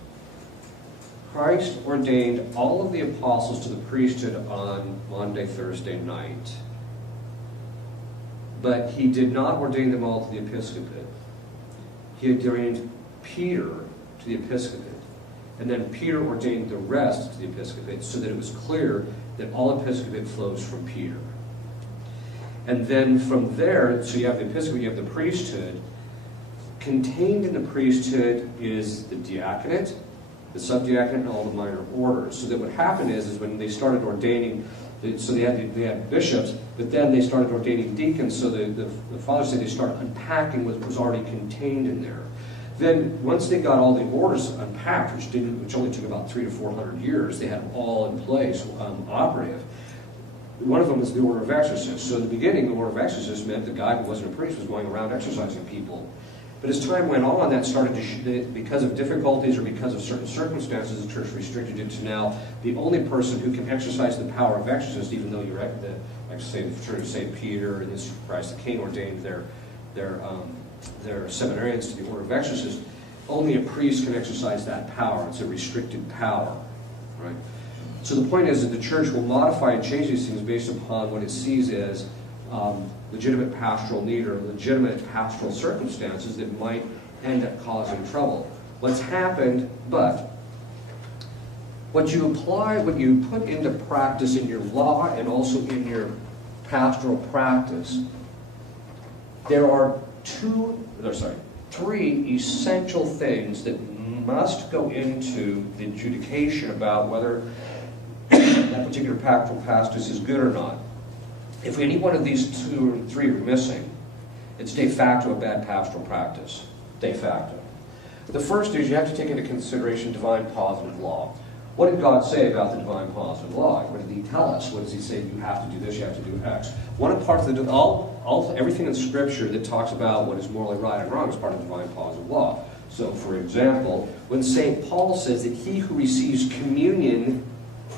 Christ ordained all of the apostles to the priesthood on Maundy, Thursday night, but he did not ordain them all to the episcopate. He ordained Peter to the episcopate, and then Peter ordained the rest to the episcopate so that it was clear that all episcopate flows from Peter. And then from there, so you have the episcopate, you have the priesthood. Contained in the priesthood is the diaconate, the subdiaconate, and all the minor orders. So that what happened is when they started ordaining, so they had bishops, but then they started ordaining deacons, so the fathers said they started unpacking what was already contained in there. Then once they got all the orders unpacked, which only took about 300 to 400 years, they had them all in place, operative. One of them was the order of exorcists. So in the beginning, the order of exorcists meant the guy who wasn't a priest was going around exorcising people. But as time went on, that started to, because of difficulties or because of certain circumstances, the church restricted it to now the only person who can exercise the power of exorcist, even though you're like say the fraternity of St. Peter and this Christ the King ordained their seminarians to the order of exorcists. Only a priest can exercise that power. It's a restricted power, right? So the point is that the church will modify and change these things based upon what it sees as legitimate pastoral need or legitimate pastoral circumstances that might end up causing trouble. What's happened, but what you apply, what you put into practice in your law and also in your pastoral practice, there are three essential things that must go into the adjudication about whether that particular pastoral practice is good or not. If any one of these two or three are missing, it's de facto a bad pastoral practice. De facto. The first is you have to take into consideration divine positive law. What did God say about the divine positive law? What did he tell us? What does he say? You have to do this, you have to do X. One of the parts of everything in Scripture that talks about what is morally right and wrong is part of the divine positive law. So, for example, when St. Paul says that he who receives communion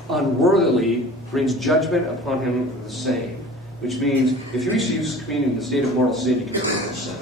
unworthily brings judgment upon him the same, which means if he receives communion in the state of mortal sin, he commits mortal sin.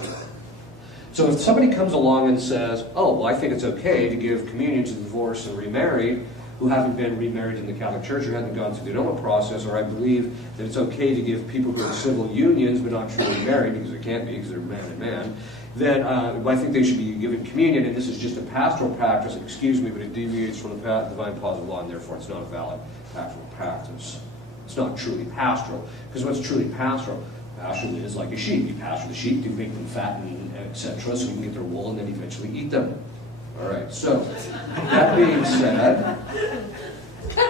So if somebody comes along and says, oh, well, I think it's okay to give communion to divorced and remarried who haven't been remarried in the Catholic Church or haven't gone through the annulment process, or I believe that it's okay to give people who are in civil unions but not truly married, because they can't be because they're man and man, then I think they should be given communion, and this is just a pastoral practice, excuse me, but it deviates from the divine positive law, and therefore it's not a valid pastoral practice. It's not truly pastoral, because what's truly pastoral? Pastoral is like a sheep. You pasture the sheep to make them fat and etc., so you can get their wool and then eventually eat them. All right, so that being said,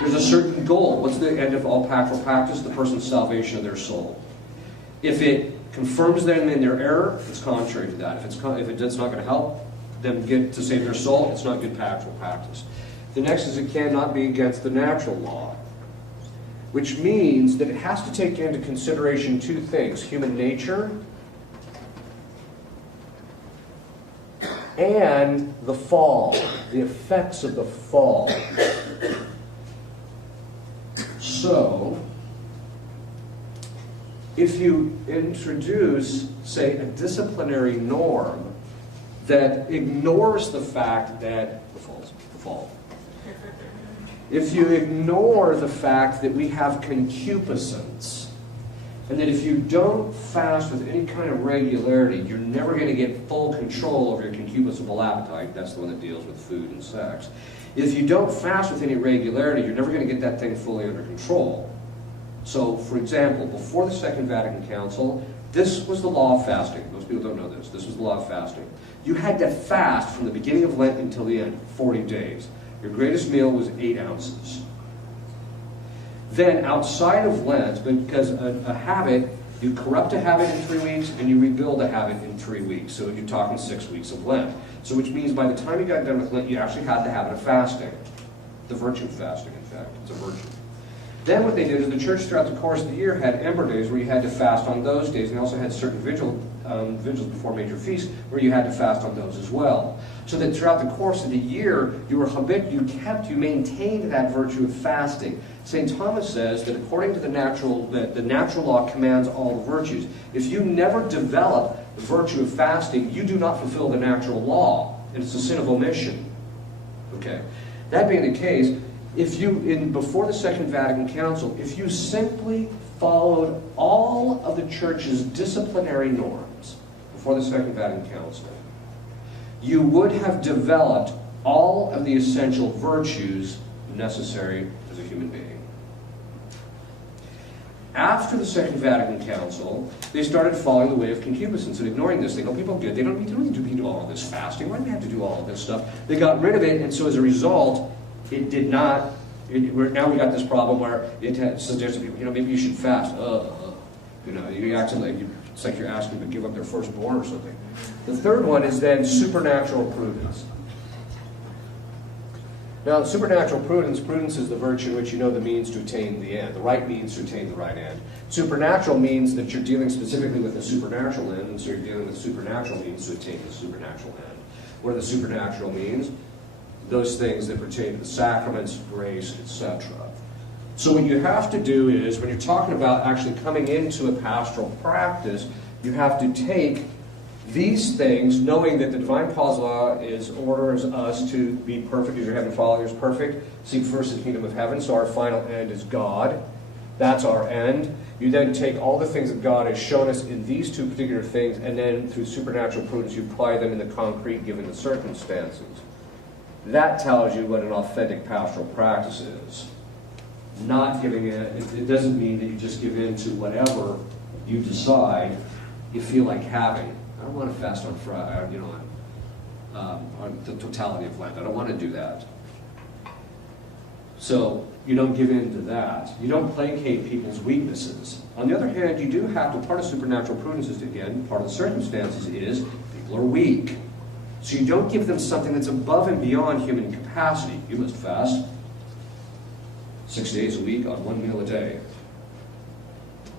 there's a certain goal. What's the end of all pastoral practice? The person's salvation of their soul. If it confirms them in their error, it's contrary to that. If it's not going to help them get to save their soul, it's not good pastoral practice. The next is it cannot be against the natural law, which means that it has to take into consideration two things: human nature and the fall, the effects of the fall. So, if you introduce, say, a disciplinary norm that ignores the fact that the fall. If you ignore the fact that we have concupiscence, and that if you don't fast with any kind of regularity, you're never going to get full control over your concupiscible appetite. That's the one that deals with food and sex. If you don't fast with any regularity, you're never going to get that thing fully under control. So, for example, before the Second Vatican Council, this was the law of fasting. Most people don't know this. This was the law of fasting. You had to fast from the beginning of Lent until the end, 40 days. Your greatest meal was 8 ounces. Then, outside of Lent, because a habit, you corrupt a habit in 3 weeks, and you rebuild a habit in 3 weeks. So you're talking 6 weeks of Lent. So which means by the time you got done with Lent, you actually had the habit of fasting. The virtue of fasting, in fact. It's a virtue. Then what they did is the church throughout the course of the year had ember days where you had to fast on those days, and they also had certain vigils before major feasts where you had to fast on those as well. So that throughout the course of the year, you maintained that virtue of fasting. St. Thomas says that according to the natural law commands all the virtues. If you never develop the virtue of fasting, you do not fulfill the natural law, and it's a sin of omission. Okay. That being the case, before the Second Vatican Council, if you simply followed all of the Church's disciplinary norms before the Second Vatican Council, you would have developed all of the essential virtues necessary as a human being. After the Second Vatican Council, they started following the way of concupiscence and ignoring this thing. Oh, people good. They don't need to do all of this fasting. Why do we have to do all of this stuff? They got rid of it, and so as a result, it did not. Now we got this problem where it suggests to people, maybe you should fast. You act like it's like you're asking them to give up their firstborn or something. The third one is then supernatural prudence. Now, supernatural prudence is the virtue in which you know the means to attain the end, the right means to attain the right end. Supernatural means that you're dealing specifically with a supernatural end, and so you're dealing with supernatural means to attain the supernatural end. What are the supernatural means? Those things that pertain to the sacraments, grace, etc. So what you have to do is, when you're talking about actually coming into a pastoral practice, you have to take these things, knowing that the divine positive law orders us to be perfect as your heavenly Father is perfect. Seek first the kingdom of heaven, so our final end is God. That's our end. You then take all the things that God has shown us in these two particular things, and then through supernatural prudence, you apply them in the concrete given the circumstances. That tells you what an authentic pastoral practice is. Not giving it doesn't mean that you just give in to whatever you decide you feel like having. I don't want to fast on Friday, on the totality of Lent. I don't want to do that. So you don't give in to that. You don't placate people's weaknesses. On the other hand, you do have to, part of supernatural prudence is, again, part of the circumstances is people are weak. So you don't give them something that's above and beyond human capacity. You must fast. 6 days a week on 1 meal a day.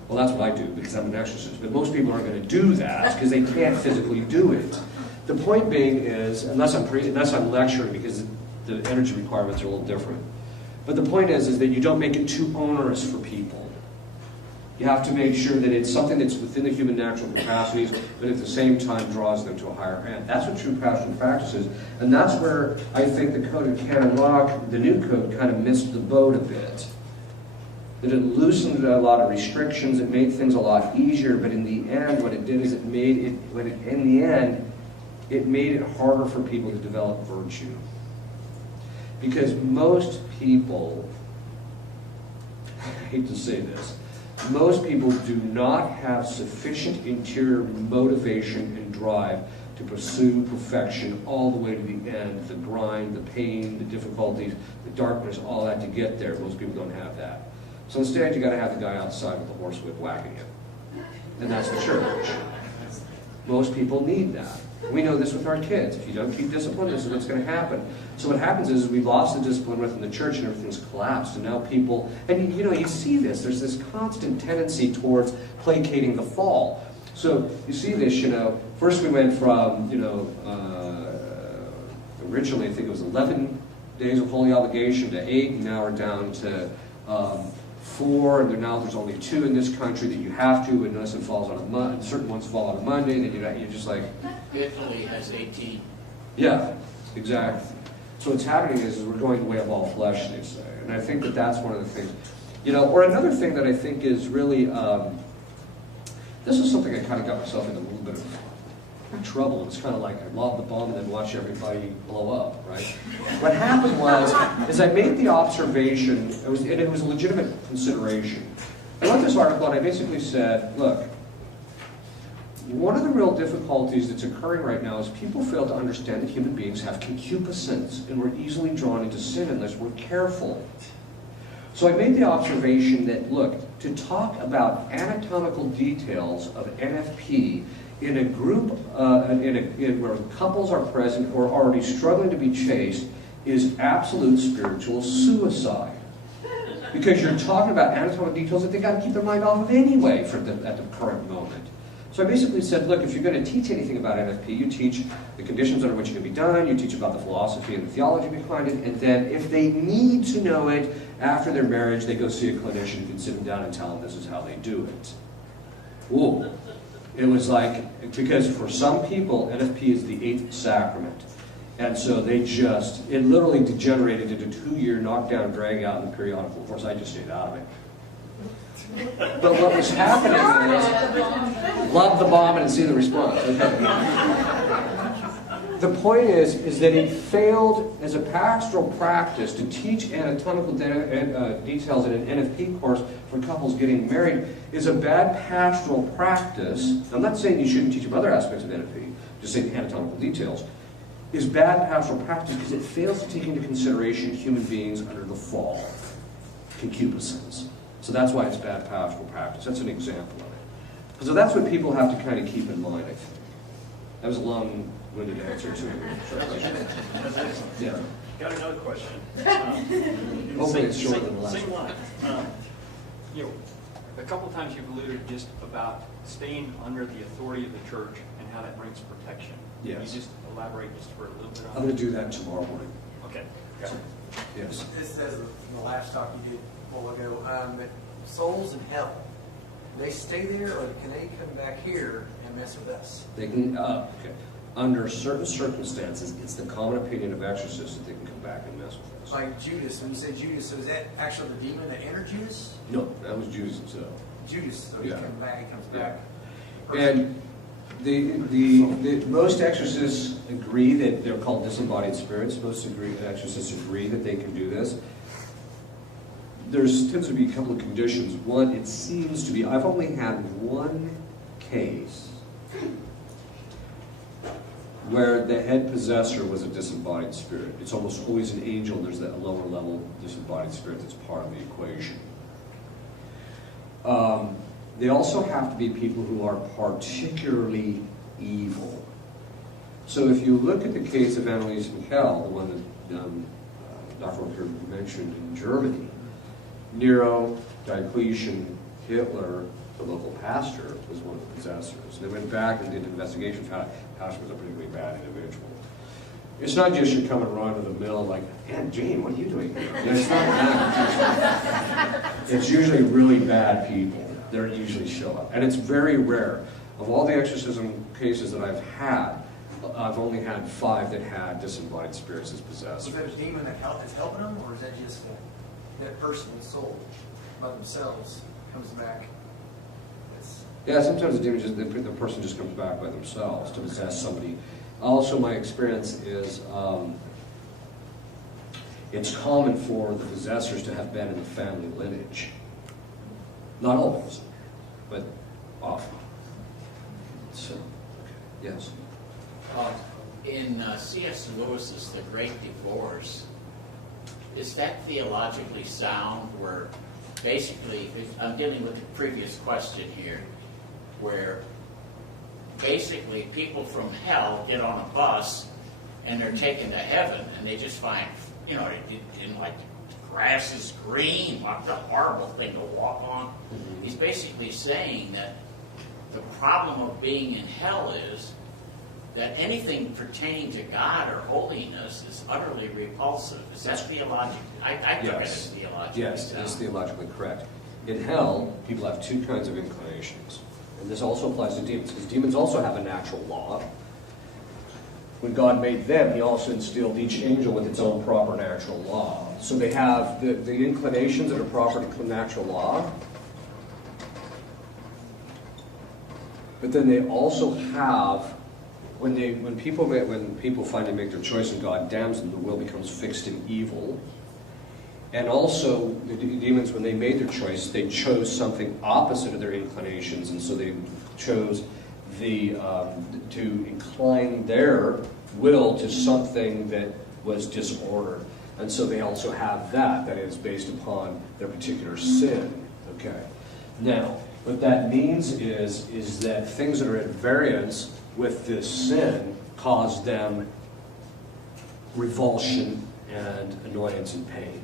Well, that's what I do because I'm an exorcist. But most people aren't going to do that because they can't physically do it. The point being is, unless I'm lecturing because the energy requirements are a little different. But the point is that you don't make it too onerous for people. You have to make sure that it's something that's within the human natural capacities, but at the same time draws them to a higher end. That's what true pastoral practice is. And that's where I think the Code of Canon Law, the new code, kind of missed the boat a bit. That it loosened a lot of restrictions, it made things a lot easier, but in the end, what it did is it made it harder for people to develop virtue. Because most people, I hate to say this, most people do not have sufficient interior motivation and drive to pursue perfection all the way to the end, the grind, the pain, the difficulties, the darkness, all that to get there. Most people don't have that. So instead, you got to have the guy outside with the horsewhip whacking you. And that's the church. Most people need that. We know this with our kids. If you don't keep discipline, this is what's going to happen. So what happens is we've lost the discipline within the church and everything's collapsed. And now people, and you see this, there's this constant tendency towards placating the fall. So you see this, first we went from, originally I think it was 11 days of holy obligation to 8, and now we're down to 4, and now there's only 2 in this country that you have to, unless it falls on a Monday. Certain ones fall on a Monday, and you're just like... Italy has 18. Yeah, exactly. So what's happening is we're going the way of all flesh, they say. And I think that that's one of the things. Or another thing that I think is really... this is something I kind of got myself in a little bit of trouble. It's kind of like I lob the bomb and then watch everybody blow up, right? What happened is I made the observation, and it was a legitimate consideration. I wrote this article and I basically said, look, one of the real difficulties that's occurring right now is people fail to understand that human beings have concupiscence and we're easily drawn into sin unless we're careful. So I made the observation that, look, to talk about anatomical details of NFP in a group where couples are present or already struggling to be chaste is absolute spiritual suicide. Because you're talking about anatomical details that they got to keep their mind off of anyway at the current moment. So I basically said, look, if you're going to teach anything about NFP, you teach the conditions under which it can be done, you teach about the philosophy and the theology behind it, and then if they need to know it after their marriage, they go see a clinician who can sit them down and tell them this is how they do it. Ooh. It was like, because for some people, NFP is the 8th sacrament. And so it literally degenerated into 2-year knockdown, drag out in the periodical. Of course, I just stayed out of it. But what was happening is, love the bomb and see the response. The point is that it failed as a pastoral practice to teach anatomical details in an NFP course for couples getting married is a bad pastoral practice. I'm not saying you shouldn't teach them other aspects of NFP, just saying the anatomical details. Is bad pastoral practice because it fails to take into consideration human beings under the fall, concupiscence. So that's why it's bad pastoral practice. That's an example of it. So that's what people have to kind of keep in mind, I think. That was a long-winded answer to a question. Yeah. Got another question. Hopefully it's shorter than the last Same one. one. A couple times you've alluded just about staying under the authority of the church and how that brings protection. Yes. Can you just elaborate just for a little bit on that? I'm going to do that tomorrow morning. Okay. Got it. Yes. This says in the last talk you did a while ago, that souls in hell, they stay there or can they come back here and mess with us? They can, okay. Under certain circumstances, it's the common opinion of exorcists that they can come back and mess with us. Like Judas, when you say Judas, so is that actually the demon that entered Judas? No, that was Judas himself. Judas, so he Yeah. comes back. And the most exorcists agree that they're called disembodied spirits. Most exorcists agree that they can do this. There tends to be a couple of conditions. One, it seems to be, I've only had one case where the head possessor was a disembodied spirit. It's almost always an angel. There's that lower level disembodied spirit that's part of the equation. They also have to be people who are particularly evil. So if you look at the case of Honorius I, the one that Dr. Ripperger mentioned in Germany, Nero, Diocletian, Hitler, the local pastor was one of the possessors. They went back and did an investigation, found out the pastor was a particularly bad individual. It's not just you come and run to the mill like, Aunt Jane, what are you doing here? It's not that. It's usually really bad people. They usually show up. And it's very rare. Of all the exorcism cases that I've had, I've only had 5 that had disembodied spirits as possessors. Is that a demon that is helping them, or is that just that person's soul by themselves comes back? Yeah, sometimes the demon the person just comes back by themselves to possess somebody. Also, my experience is it's common for the possessors to have been in the family lineage. Not always, but often. So, yes. In C.S. Lewis's The Great Divorce, is that theologically sound where basically, I'm dealing with the previous question here, where basically people from hell get on a bus and they're taken to heaven and they just find, you know, in like the grass is green, what a horrible thing to walk on. He's basically saying that the problem of being in hell is that anything pertaining to God or holiness is utterly repulsive. Is that theologically? I took it as theologically. Yes, it is theologically correct. In hell, people have 2 kinds of inclinations. And this also applies to demons, because demons also have a natural law. When God made them, he also instilled each angel with its own proper natural law. So they have the inclinations that are proper to natural law, but then they also have, when people finally make their choice and God damns them, the will becomes fixed in evil. And also, the demons, when they made their choice, they chose something opposite of their inclinations, and so they chose to incline their will to something that was disordered. And so they also have that is based upon their particular sin. Okay. Now, what that means is that things that are at variance with this sin cause them revulsion and annoyance and pain.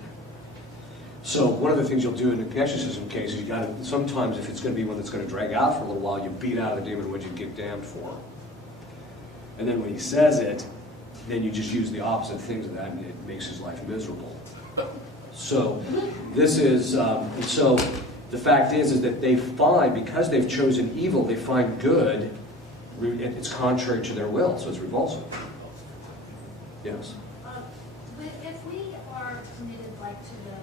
So one of the things you'll do in the exorcism case is you got to, sometimes if it's going to be one that's going to drag out for a little while, you beat out of the demon what you get damned for. And then when he says it, then you just use the opposite things of that, and it makes his life miserable. So this is, so the fact is that they find, because they've chosen evil, they find good. It's contrary to their will, so it's repulsive. Yes. But if we are committed, like to the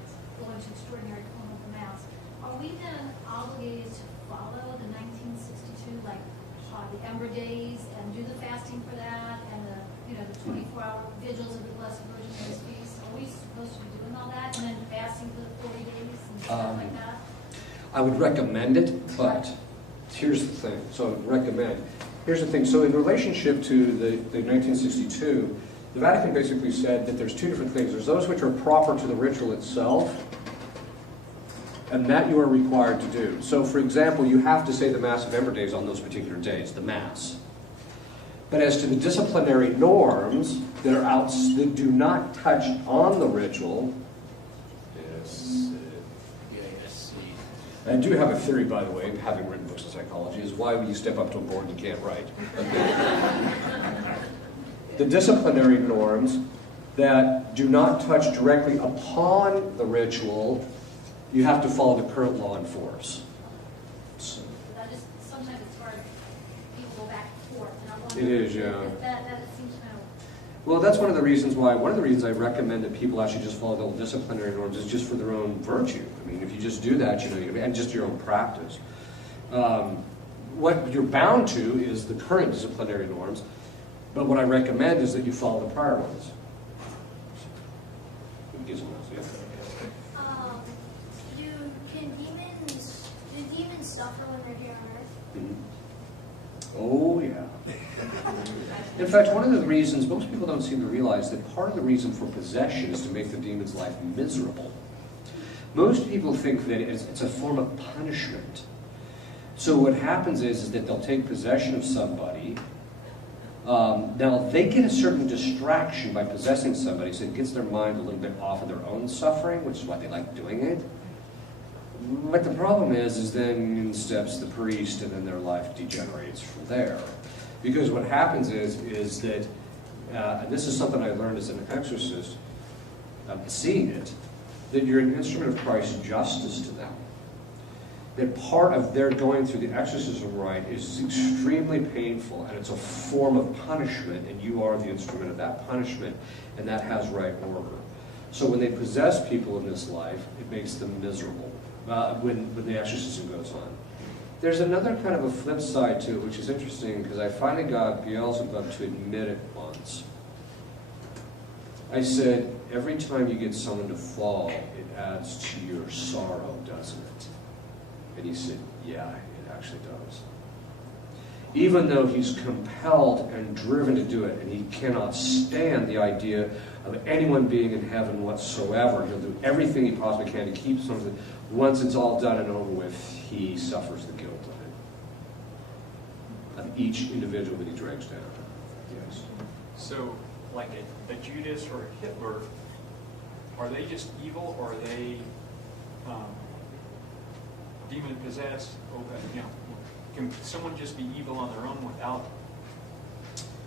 going to extraordinary component of the Mass, are we then obligated to follow the 1962, like the Ember Days, and do the fasting for that, and the 24-hour vigils of the Blessed Virgin and His feast? Are we supposed to be doing all that, and then fasting for the 40 days and stuff like that? I would recommend it, but here's the thing. So I would recommend. Here's the thing. So in relationship to the 1962, the Vatican basically said that there's 2 different things. There's those which are proper to the ritual itself, and that you are required to do. So, for example, you have to say the Mass of Ember Days on those particular days, the Mass. But as to the disciplinary norms that are out, that do not touch on the ritual, I do have a theory, by the way, having written books on psychology, is why when you step up to a board you can't write. The disciplinary norms that do not touch directly upon the ritual, you have to follow the current law in force. So. Sometimes it's hard. People go back and forth. And It is, yeah. That seems kind of... Well, that's one of the reasons I recommend that people actually just follow the disciplinary norms is just for their own virtue. I mean, if you just do that, and just your own practice. What you're bound to is the current disciplinary norms, but what I recommend is that you follow the prior ones. Do demons suffer when they're here on earth? Oh, yeah. In fact, one of the reasons, most people don't seem to realize that part of the reason for possession is to make the demon's life miserable. Most people think that it's a form of punishment. So what happens is that they'll take possession of somebody. Now, they get a certain distraction by possessing somebody, so it gets their mind a little bit off of their own suffering, which is why they like doing it. But the problem is then in steps the priest, and then their life degenerates from there. Because what happens is that, and this is something I learned as an exorcist, seeing it, that you're an instrument of Christ's justice to them. That part of their going through the exorcism rite is extremely painful, and it's a form of punishment, and you are the instrument of that punishment, and that has right order. So when they possess people in this life, it makes them miserable when the exorcism goes on. There's another kind of a flip side to it, which is interesting, because I finally got Beelzebub to admit it once. I said, every time you get someone to fall, it adds to your sorrow, doesn't it? And he said, yeah, it actually does. Even though he's compelled and driven to do it, and he cannot stand the idea of anyone being in heaven whatsoever, he'll do everything he possibly can to keep something. Once it's all done and over with, he suffers the guilt of it, of each individual that he drags down. Yes. So, like a Judas or a Hitler, are they just evil, or are they demon possessed? You know, can someone just be evil on their own without?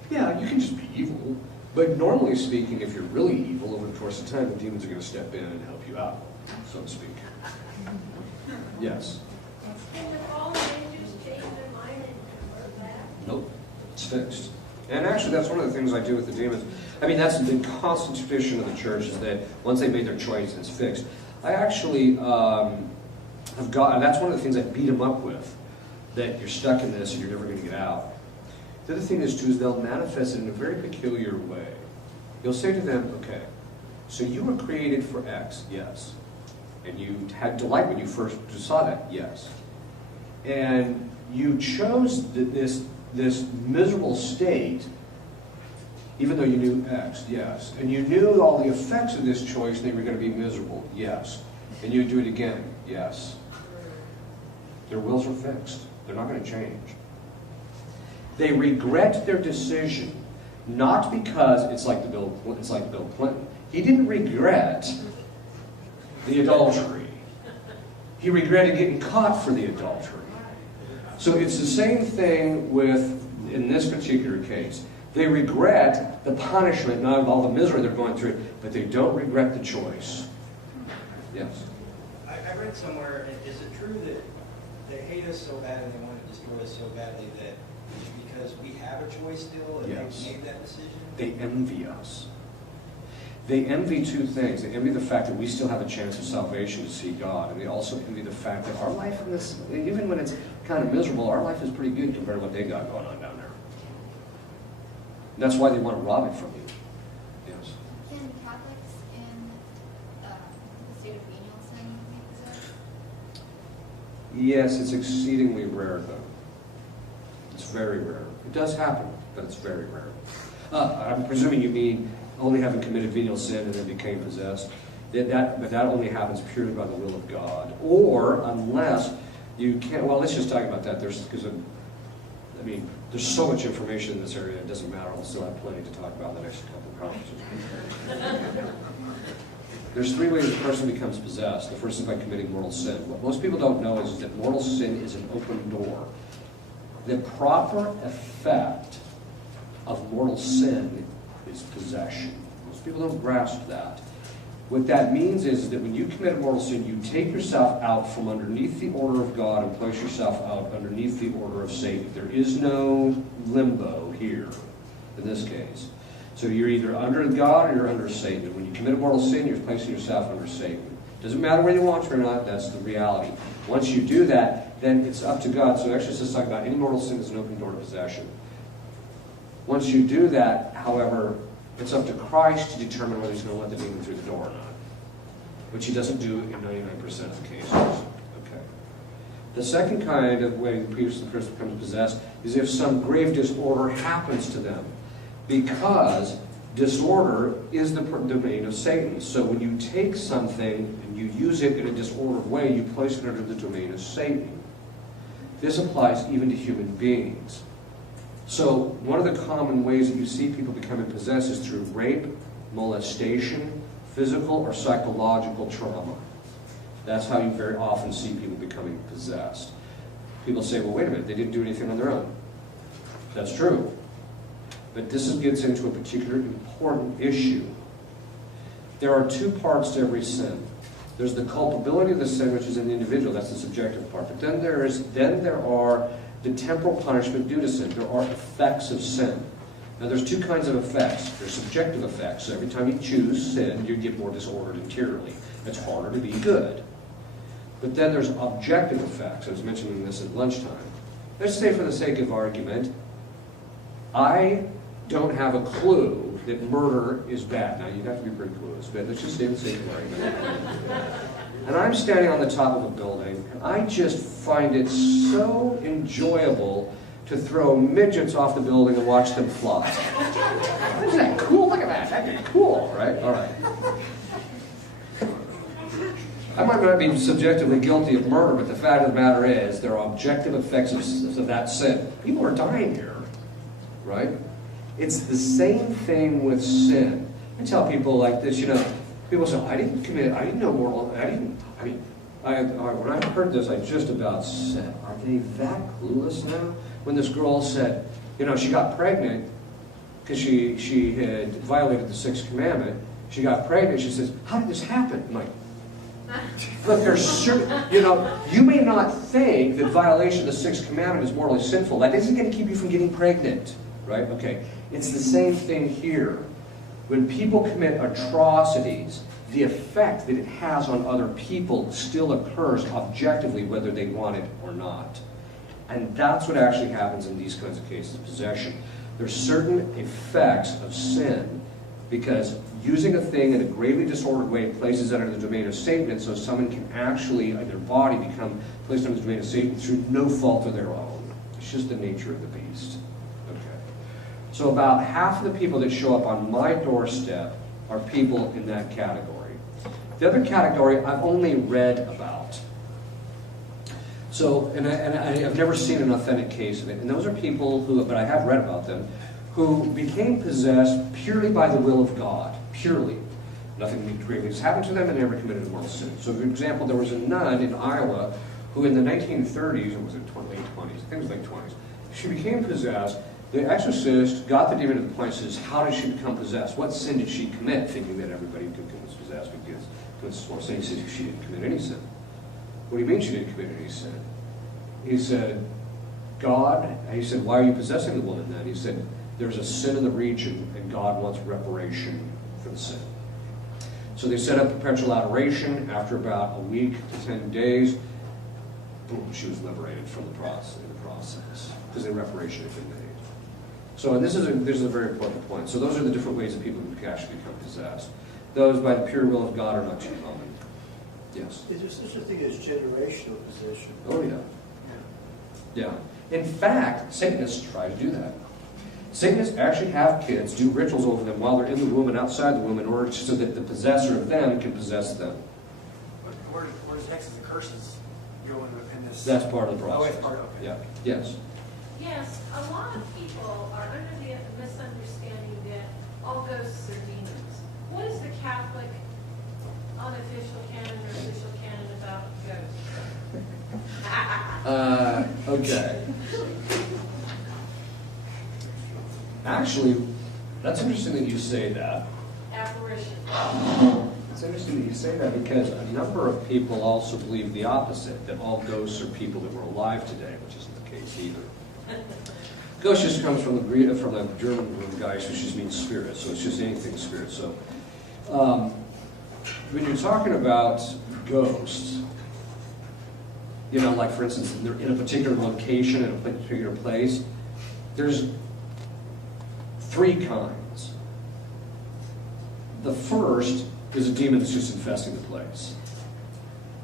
Yeah, you can just be evil, but normally speaking, if you're really evil, over the course of time, the demons are going to step in and help you out, so to speak. Yes. Can the fallen angels change their mind and convert back? Nope, it's fixed. And actually, that's one of the things I do with the demons. I mean, that's the constant tradition of the church, is that once they made their choice, it's fixed. I actually have got, and that's one of the things I beat them up with, that you're stuck in this and you're never going to get out. The other thing is, too, is they'll manifest it in a very peculiar way. You'll say to them, okay, so you were created for X, yes. And you had delight when you first saw that, yes. And you chose this miserable state, even though you knew X, yes. And you knew all the effects of this choice, and they were going to be miserable, yes. And you do it again, yes. Their wills are fixed. They're not going to change. They regret their decision, not because it's like Bill Clinton. He didn't regret the adultery. He regretted getting caught for the adultery. So it's the same thing with, in this particular case. They regret the punishment, not of all the misery they're going through, but they don't regret the choice. Yes? I read somewhere, is it true that they hate us so bad and they want to destroy us so badly that it's because we have a choice still and Yes. they made that decision? They envy us. They envy two things. They envy the fact that we still have a chance of salvation to see God, and they also envy the fact that our life in this, even when it's kind of miserable, our life is pretty good compared to what they got going on down there. And that's why they want to rob it from you. Yes. Can Catholics in the state of venial sin be possessed? Yes, it's exceedingly rare, though. It's very rare. It does happen, but it's very rare. I'm presuming you mean only having committed venial sin and then became possessed. But that only happens purely by the will of God. Or unless you can't, well, let's just talk about that. There's so much information in this area, it doesn't matter. We'll still have plenty to talk about in the next couple of conferences. There's three ways a person becomes possessed. The first is by committing mortal sin. What most people don't know is that mortal sin is an open door. The proper effect of mortal sin is possession. Most people don't grasp that. What that means is that when you commit a mortal sin, you take yourself out from underneath the order of God and place yourself out underneath the order of Satan. There is no limbo here, in this case. So you're either under God or you're under Satan. And when you commit a mortal sin, you're placing yourself under Satan. Doesn't matter whether you want to or not, that's the reality. Once you do that, then it's up to God. So exorcists talk about any mortal sin is an open door to possession. Once you do that, however, it's up to Christ to determine whether he's going to let the demon through the door or not, which he doesn't do in 99% of the cases. Okay. The second kind of way the person becomes possessed is if some grave disorder happens to them, because disorder is the domain of Satan. So when you take something and you use it in a disordered way, you place it under the domain of Satan. This applies even to human beings. So one of the common ways that you see people becoming possessed is through rape, molestation, physical or psychological trauma. That's how you very often see people becoming possessed. People say, well, wait a minute, they didn't do anything on their own. That's true. But this gets into a particular important issue. There are two parts to every sin. There's the culpability of the sin, which is in the individual. That's the subjective part. But then there are the temporal punishment due to sin. There are effects of sin. Now, there's two kinds of effects. There's subjective effects. So every time you choose sin, you get more disordered interiorly. It's harder to be good. But then there's objective effects. I was mentioning this at lunchtime. Let's say, for the sake of argument, I don't have a clue that murder is bad. Now, you'd have to be pretty clueless, but let's just say for the sake of argument. And I'm standing on the top of a building, and I just find it so enjoyable to throw midgets off the building and watch them fly. Isn't that cool? Look at that. That'd be cool, right? All right. I might not be subjectively guilty of murder, but the fact of the matter is there are objective effects of that sin. People are dying here, right? It's the same thing with sin. I tell people like this, people say, I didn't know moral, when I heard this, I just about said, are they that clueless now? When this girl said, she got pregnant because she had violated the sixth commandment. She got pregnant, she says, how did this happen? I'm like, look, there's certain, you may not think that violation of the sixth commandment is morally sinful. That isn't going to keep you from getting pregnant, right? Okay, it's the same thing here. When people commit atrocities, the effect that it has on other people still occurs objectively, whether they want it or not. And that's what actually happens in these kinds of cases of possession. There's certain effects of sin because using a thing in a gravely disordered way places it under the domain of Satan, and so someone can actually, in their body, become placed under the domain of Satan through no fault of their own. It's just the nature of the beast. Okay. So about half of the people that show up on my doorstep are people in that category. The other category I've only read about. So, and I've never seen an authentic case of it. And those are people who, but I have read about them, who became possessed purely by the will of God. Purely. Nothing gravely has happened to them and never committed a mortal sin. So, for example, there was a nun in Iowa who in the 1930s, or was it late 20s? I think it was late 20s. She became possessed. The exorcist got the demon to the point and says, how did she become possessed? What sin did she commit? Thinking that everybody who was possessed would get more sin. He said, she didn't commit any sin. What do you mean she didn't commit any sin? He said, God, and he said, why are you possessing the woman then? He said, there's a sin in the region and God wants reparation for the sin. So they set up perpetual adoration. After about a week to 10 days, boom, she was liberated from the process because the reparation had been made. So, and this is a very important point. So those are the different ways that people can actually become possessed. Those by the pure will of God are not too common. Yes? Is there such a thing as generational possession? Oh, yeah. Yeah. In fact, Satanists try to do that. Satanists actually have kids do rituals over them while they're in the womb and outside the womb in order so that the possessor of them can possess them. Where does hexes and curses go in this? That's part of the process. Oh, it's part of it. Yeah. Yes. Yes, a lot of people are under the misunderstanding that all ghosts are demons. What is the Catholic unofficial canon or official canon about ghosts? Okay. Actually, that's interesting that you say that. Apparition. It's interesting that you say that because a number of people also believe the opposite, that all ghosts are people that were alive today, which isn't the case either. Ghost just comes from the German word Geist, which just means spirit, so it's just anything spirit. So when you're talking about ghosts, like for instance, they're in a particular location, in a particular place, there's three kinds. The first is a demon that's just infesting the place.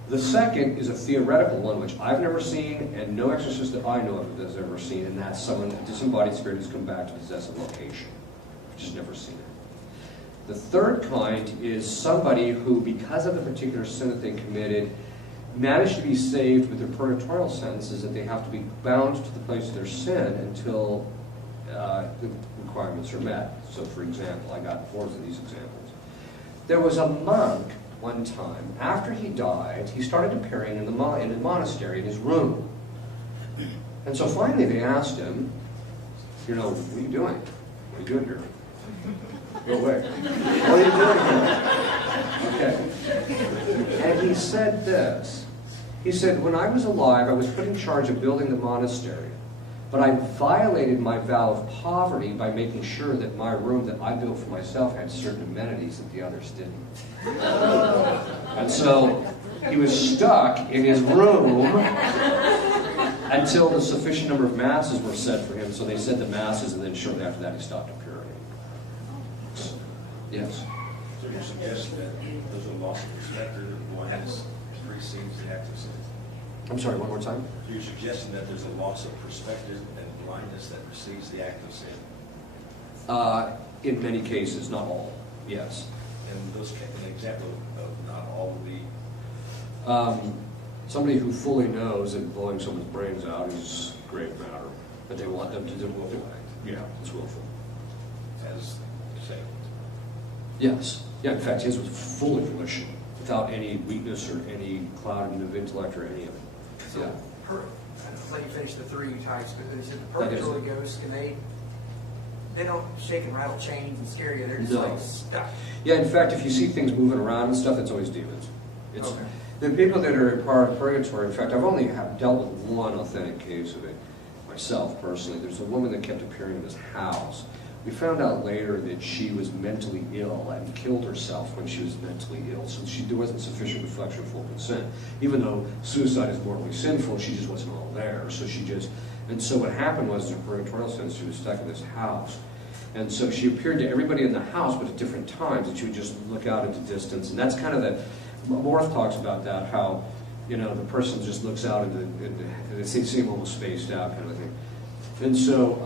The second is a theoretical one, which I've never seen, and no exorcist that I know of has ever seen, and that's someone, a disembodied spirit who's come back to possess a location. I've just never seen it. The third kind is somebody who, because of the particular sin that they committed, managed to be saved with their purgatorial sentences that they have to be bound to the place of their sin until the requirements are met. So, for example, I got 4 of these examples. There was a monk one time, after he died, he started appearing in the monastery in his room. And so finally they asked him, you know, what are you doing? What are you doing here? Go away. What are you doing here? Okay. And he said this. He said, when I was alive, I was put in charge of building the monastery. But I violated my vow of poverty by making sure that my room that I built for myself had certain amenities that the others didn't. And so he was stuck in his room until the sufficient number of masses were said for him. So they said the masses, and then shortly after that he stopped appearing. Yes? So you suggest that there's a loss of perspective one has precedes the act of sin? I'm sorry, one more time? So you're suggesting that there's a loss of perspective and blindness that precedes the act of sin? In many cases, not all. Yes. And those, an example of not all would be? Somebody who fully knows that blowing someone's brains out is a grave matter, but they want them to do it. Yeah, it's willful. As say? Yes. Yeah, in fact, his was fully volitional, without any weakness or any clouding of intellect or any of it. So, Yeah. I'll let you finish the three types, but is it the purgatory ghosts, can they don't shake and rattle chains and scare you, they're just like stuck. Yeah, in fact, if you see things moving around and stuff, it's always demons. It's, Okay. The people that are part of purgatory, in fact, I've only dealt with one authentic case of it myself personally. There's a woman that kept appearing in this house. We found out later that she was mentally ill and killed herself when she was mentally ill. So there wasn't sufficient reflection of full consent. Even though suicide is morally sinful, she just wasn't all there. And so what happened was, in her purgatorial sense, she was stuck in this house. And so she appeared to everybody in the house, but at different times, and she would just look out into distance. And that's kind of Morth talks about that, how, you know, the person just looks out and they seem almost spaced out kind of thing. And so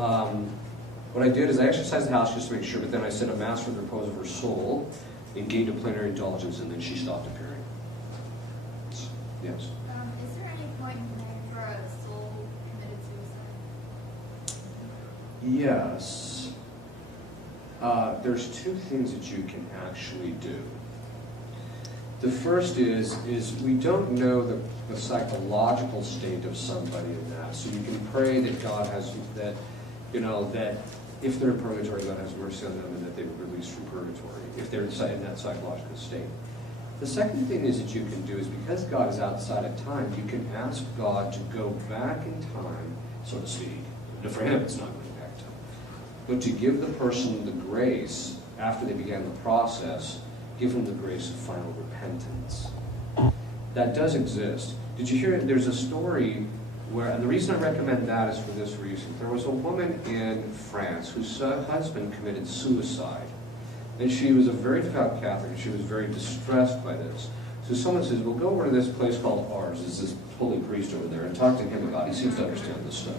what I did is I exercised the house just to make sure, but then I said a mass for the repose of her soul, and gained a plenary indulgence, and then she stopped appearing. Yes? Is there any point in praying for a soul committed suicide? Yes. There's two things that you can actually do. The first is we don't know the psychological state of somebody in that. So you can pray that God has, that if they're in purgatory, God has mercy on them and that they were released from purgatory, if they're in that psychological state. The second thing is that you can do is, because God is outside of time, you can ask God to go back in time, so to speak. For him, it's not going back in time. But to give the person the grace, after they began the process, give them the grace of final repentance. That does exist. Did you hear, there's a story where, and the reason I recommend that is for this reason. There was a woman in France whose husband committed suicide. And she was a very devout Catholic, and she was very distressed by this. So someone says, well, go over to this place called Ars. There's this holy priest over there, and talk to him about it. He seems to understand this stuff.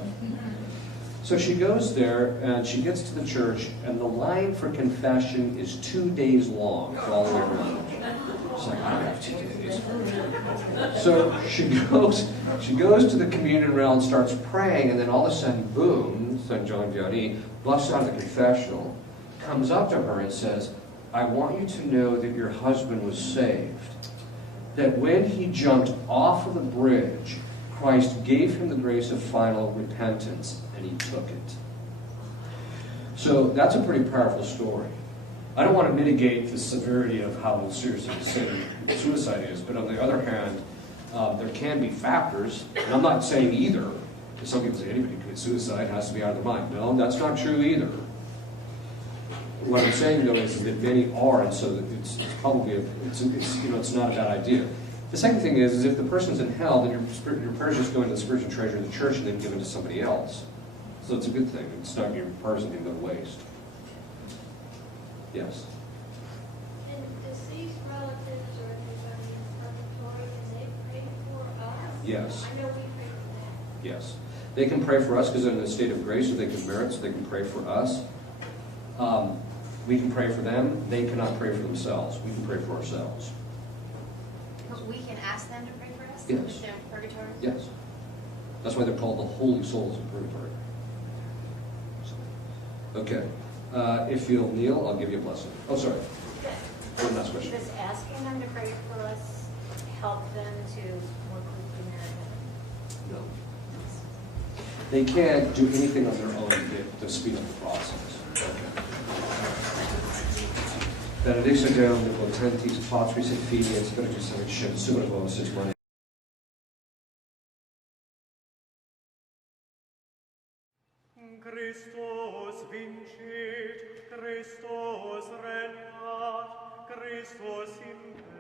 So she goes there, and she gets to the church, and the line for confession is 2 days long all the way around. It's like, I don't have 2 days. So she goes to the communion rail and starts praying, and then all of a sudden, boom, St. John Vianney busts out of the confessional, comes up to her and says, I want you to know that your husband was saved. That when he jumped off of the bridge, Christ gave him the grace of final repentance, and he took it. So that's a pretty powerful story. I don't want to mitigate the severity of how serious a sin suicide is, but on the other hand, there can be factors, and I'm not saying either. Some people say anybody who commits suicide has to be out of their mind. No, that's not true either. What I'm saying, though, is that many are, and so it's probably it's not a bad idea. The second thing is if the person's in hell, then your prayers just go into the spiritual treasure of the church and then given to somebody else. So it's a good thing. It's not your prayers that go to waste. Yes. And deceased relatives or anybody in purgatory, can they pray for us? Yes. I know we pray for them. Yes. They can pray for us because they're in a state of grace, or they can merit, so they can pray for us. We can pray for them. They cannot pray for themselves. We can pray for ourselves. We can ask them to pray for us? Yes. If they're in purgatory? Yes. That's why they're called the holy souls in purgatory. Okay. If you'll kneel, I'll give you a blessing. Oh, sorry. One last question. Does asking them to pray for us help them to more quickly merit heaven? No. They can't do anything on their own to speed up the process. Benedictio Deum Omnipotentis Patris et Filii et Spiritus Sancti super vos et mane. Christus vincit, Christus regnat, Christus in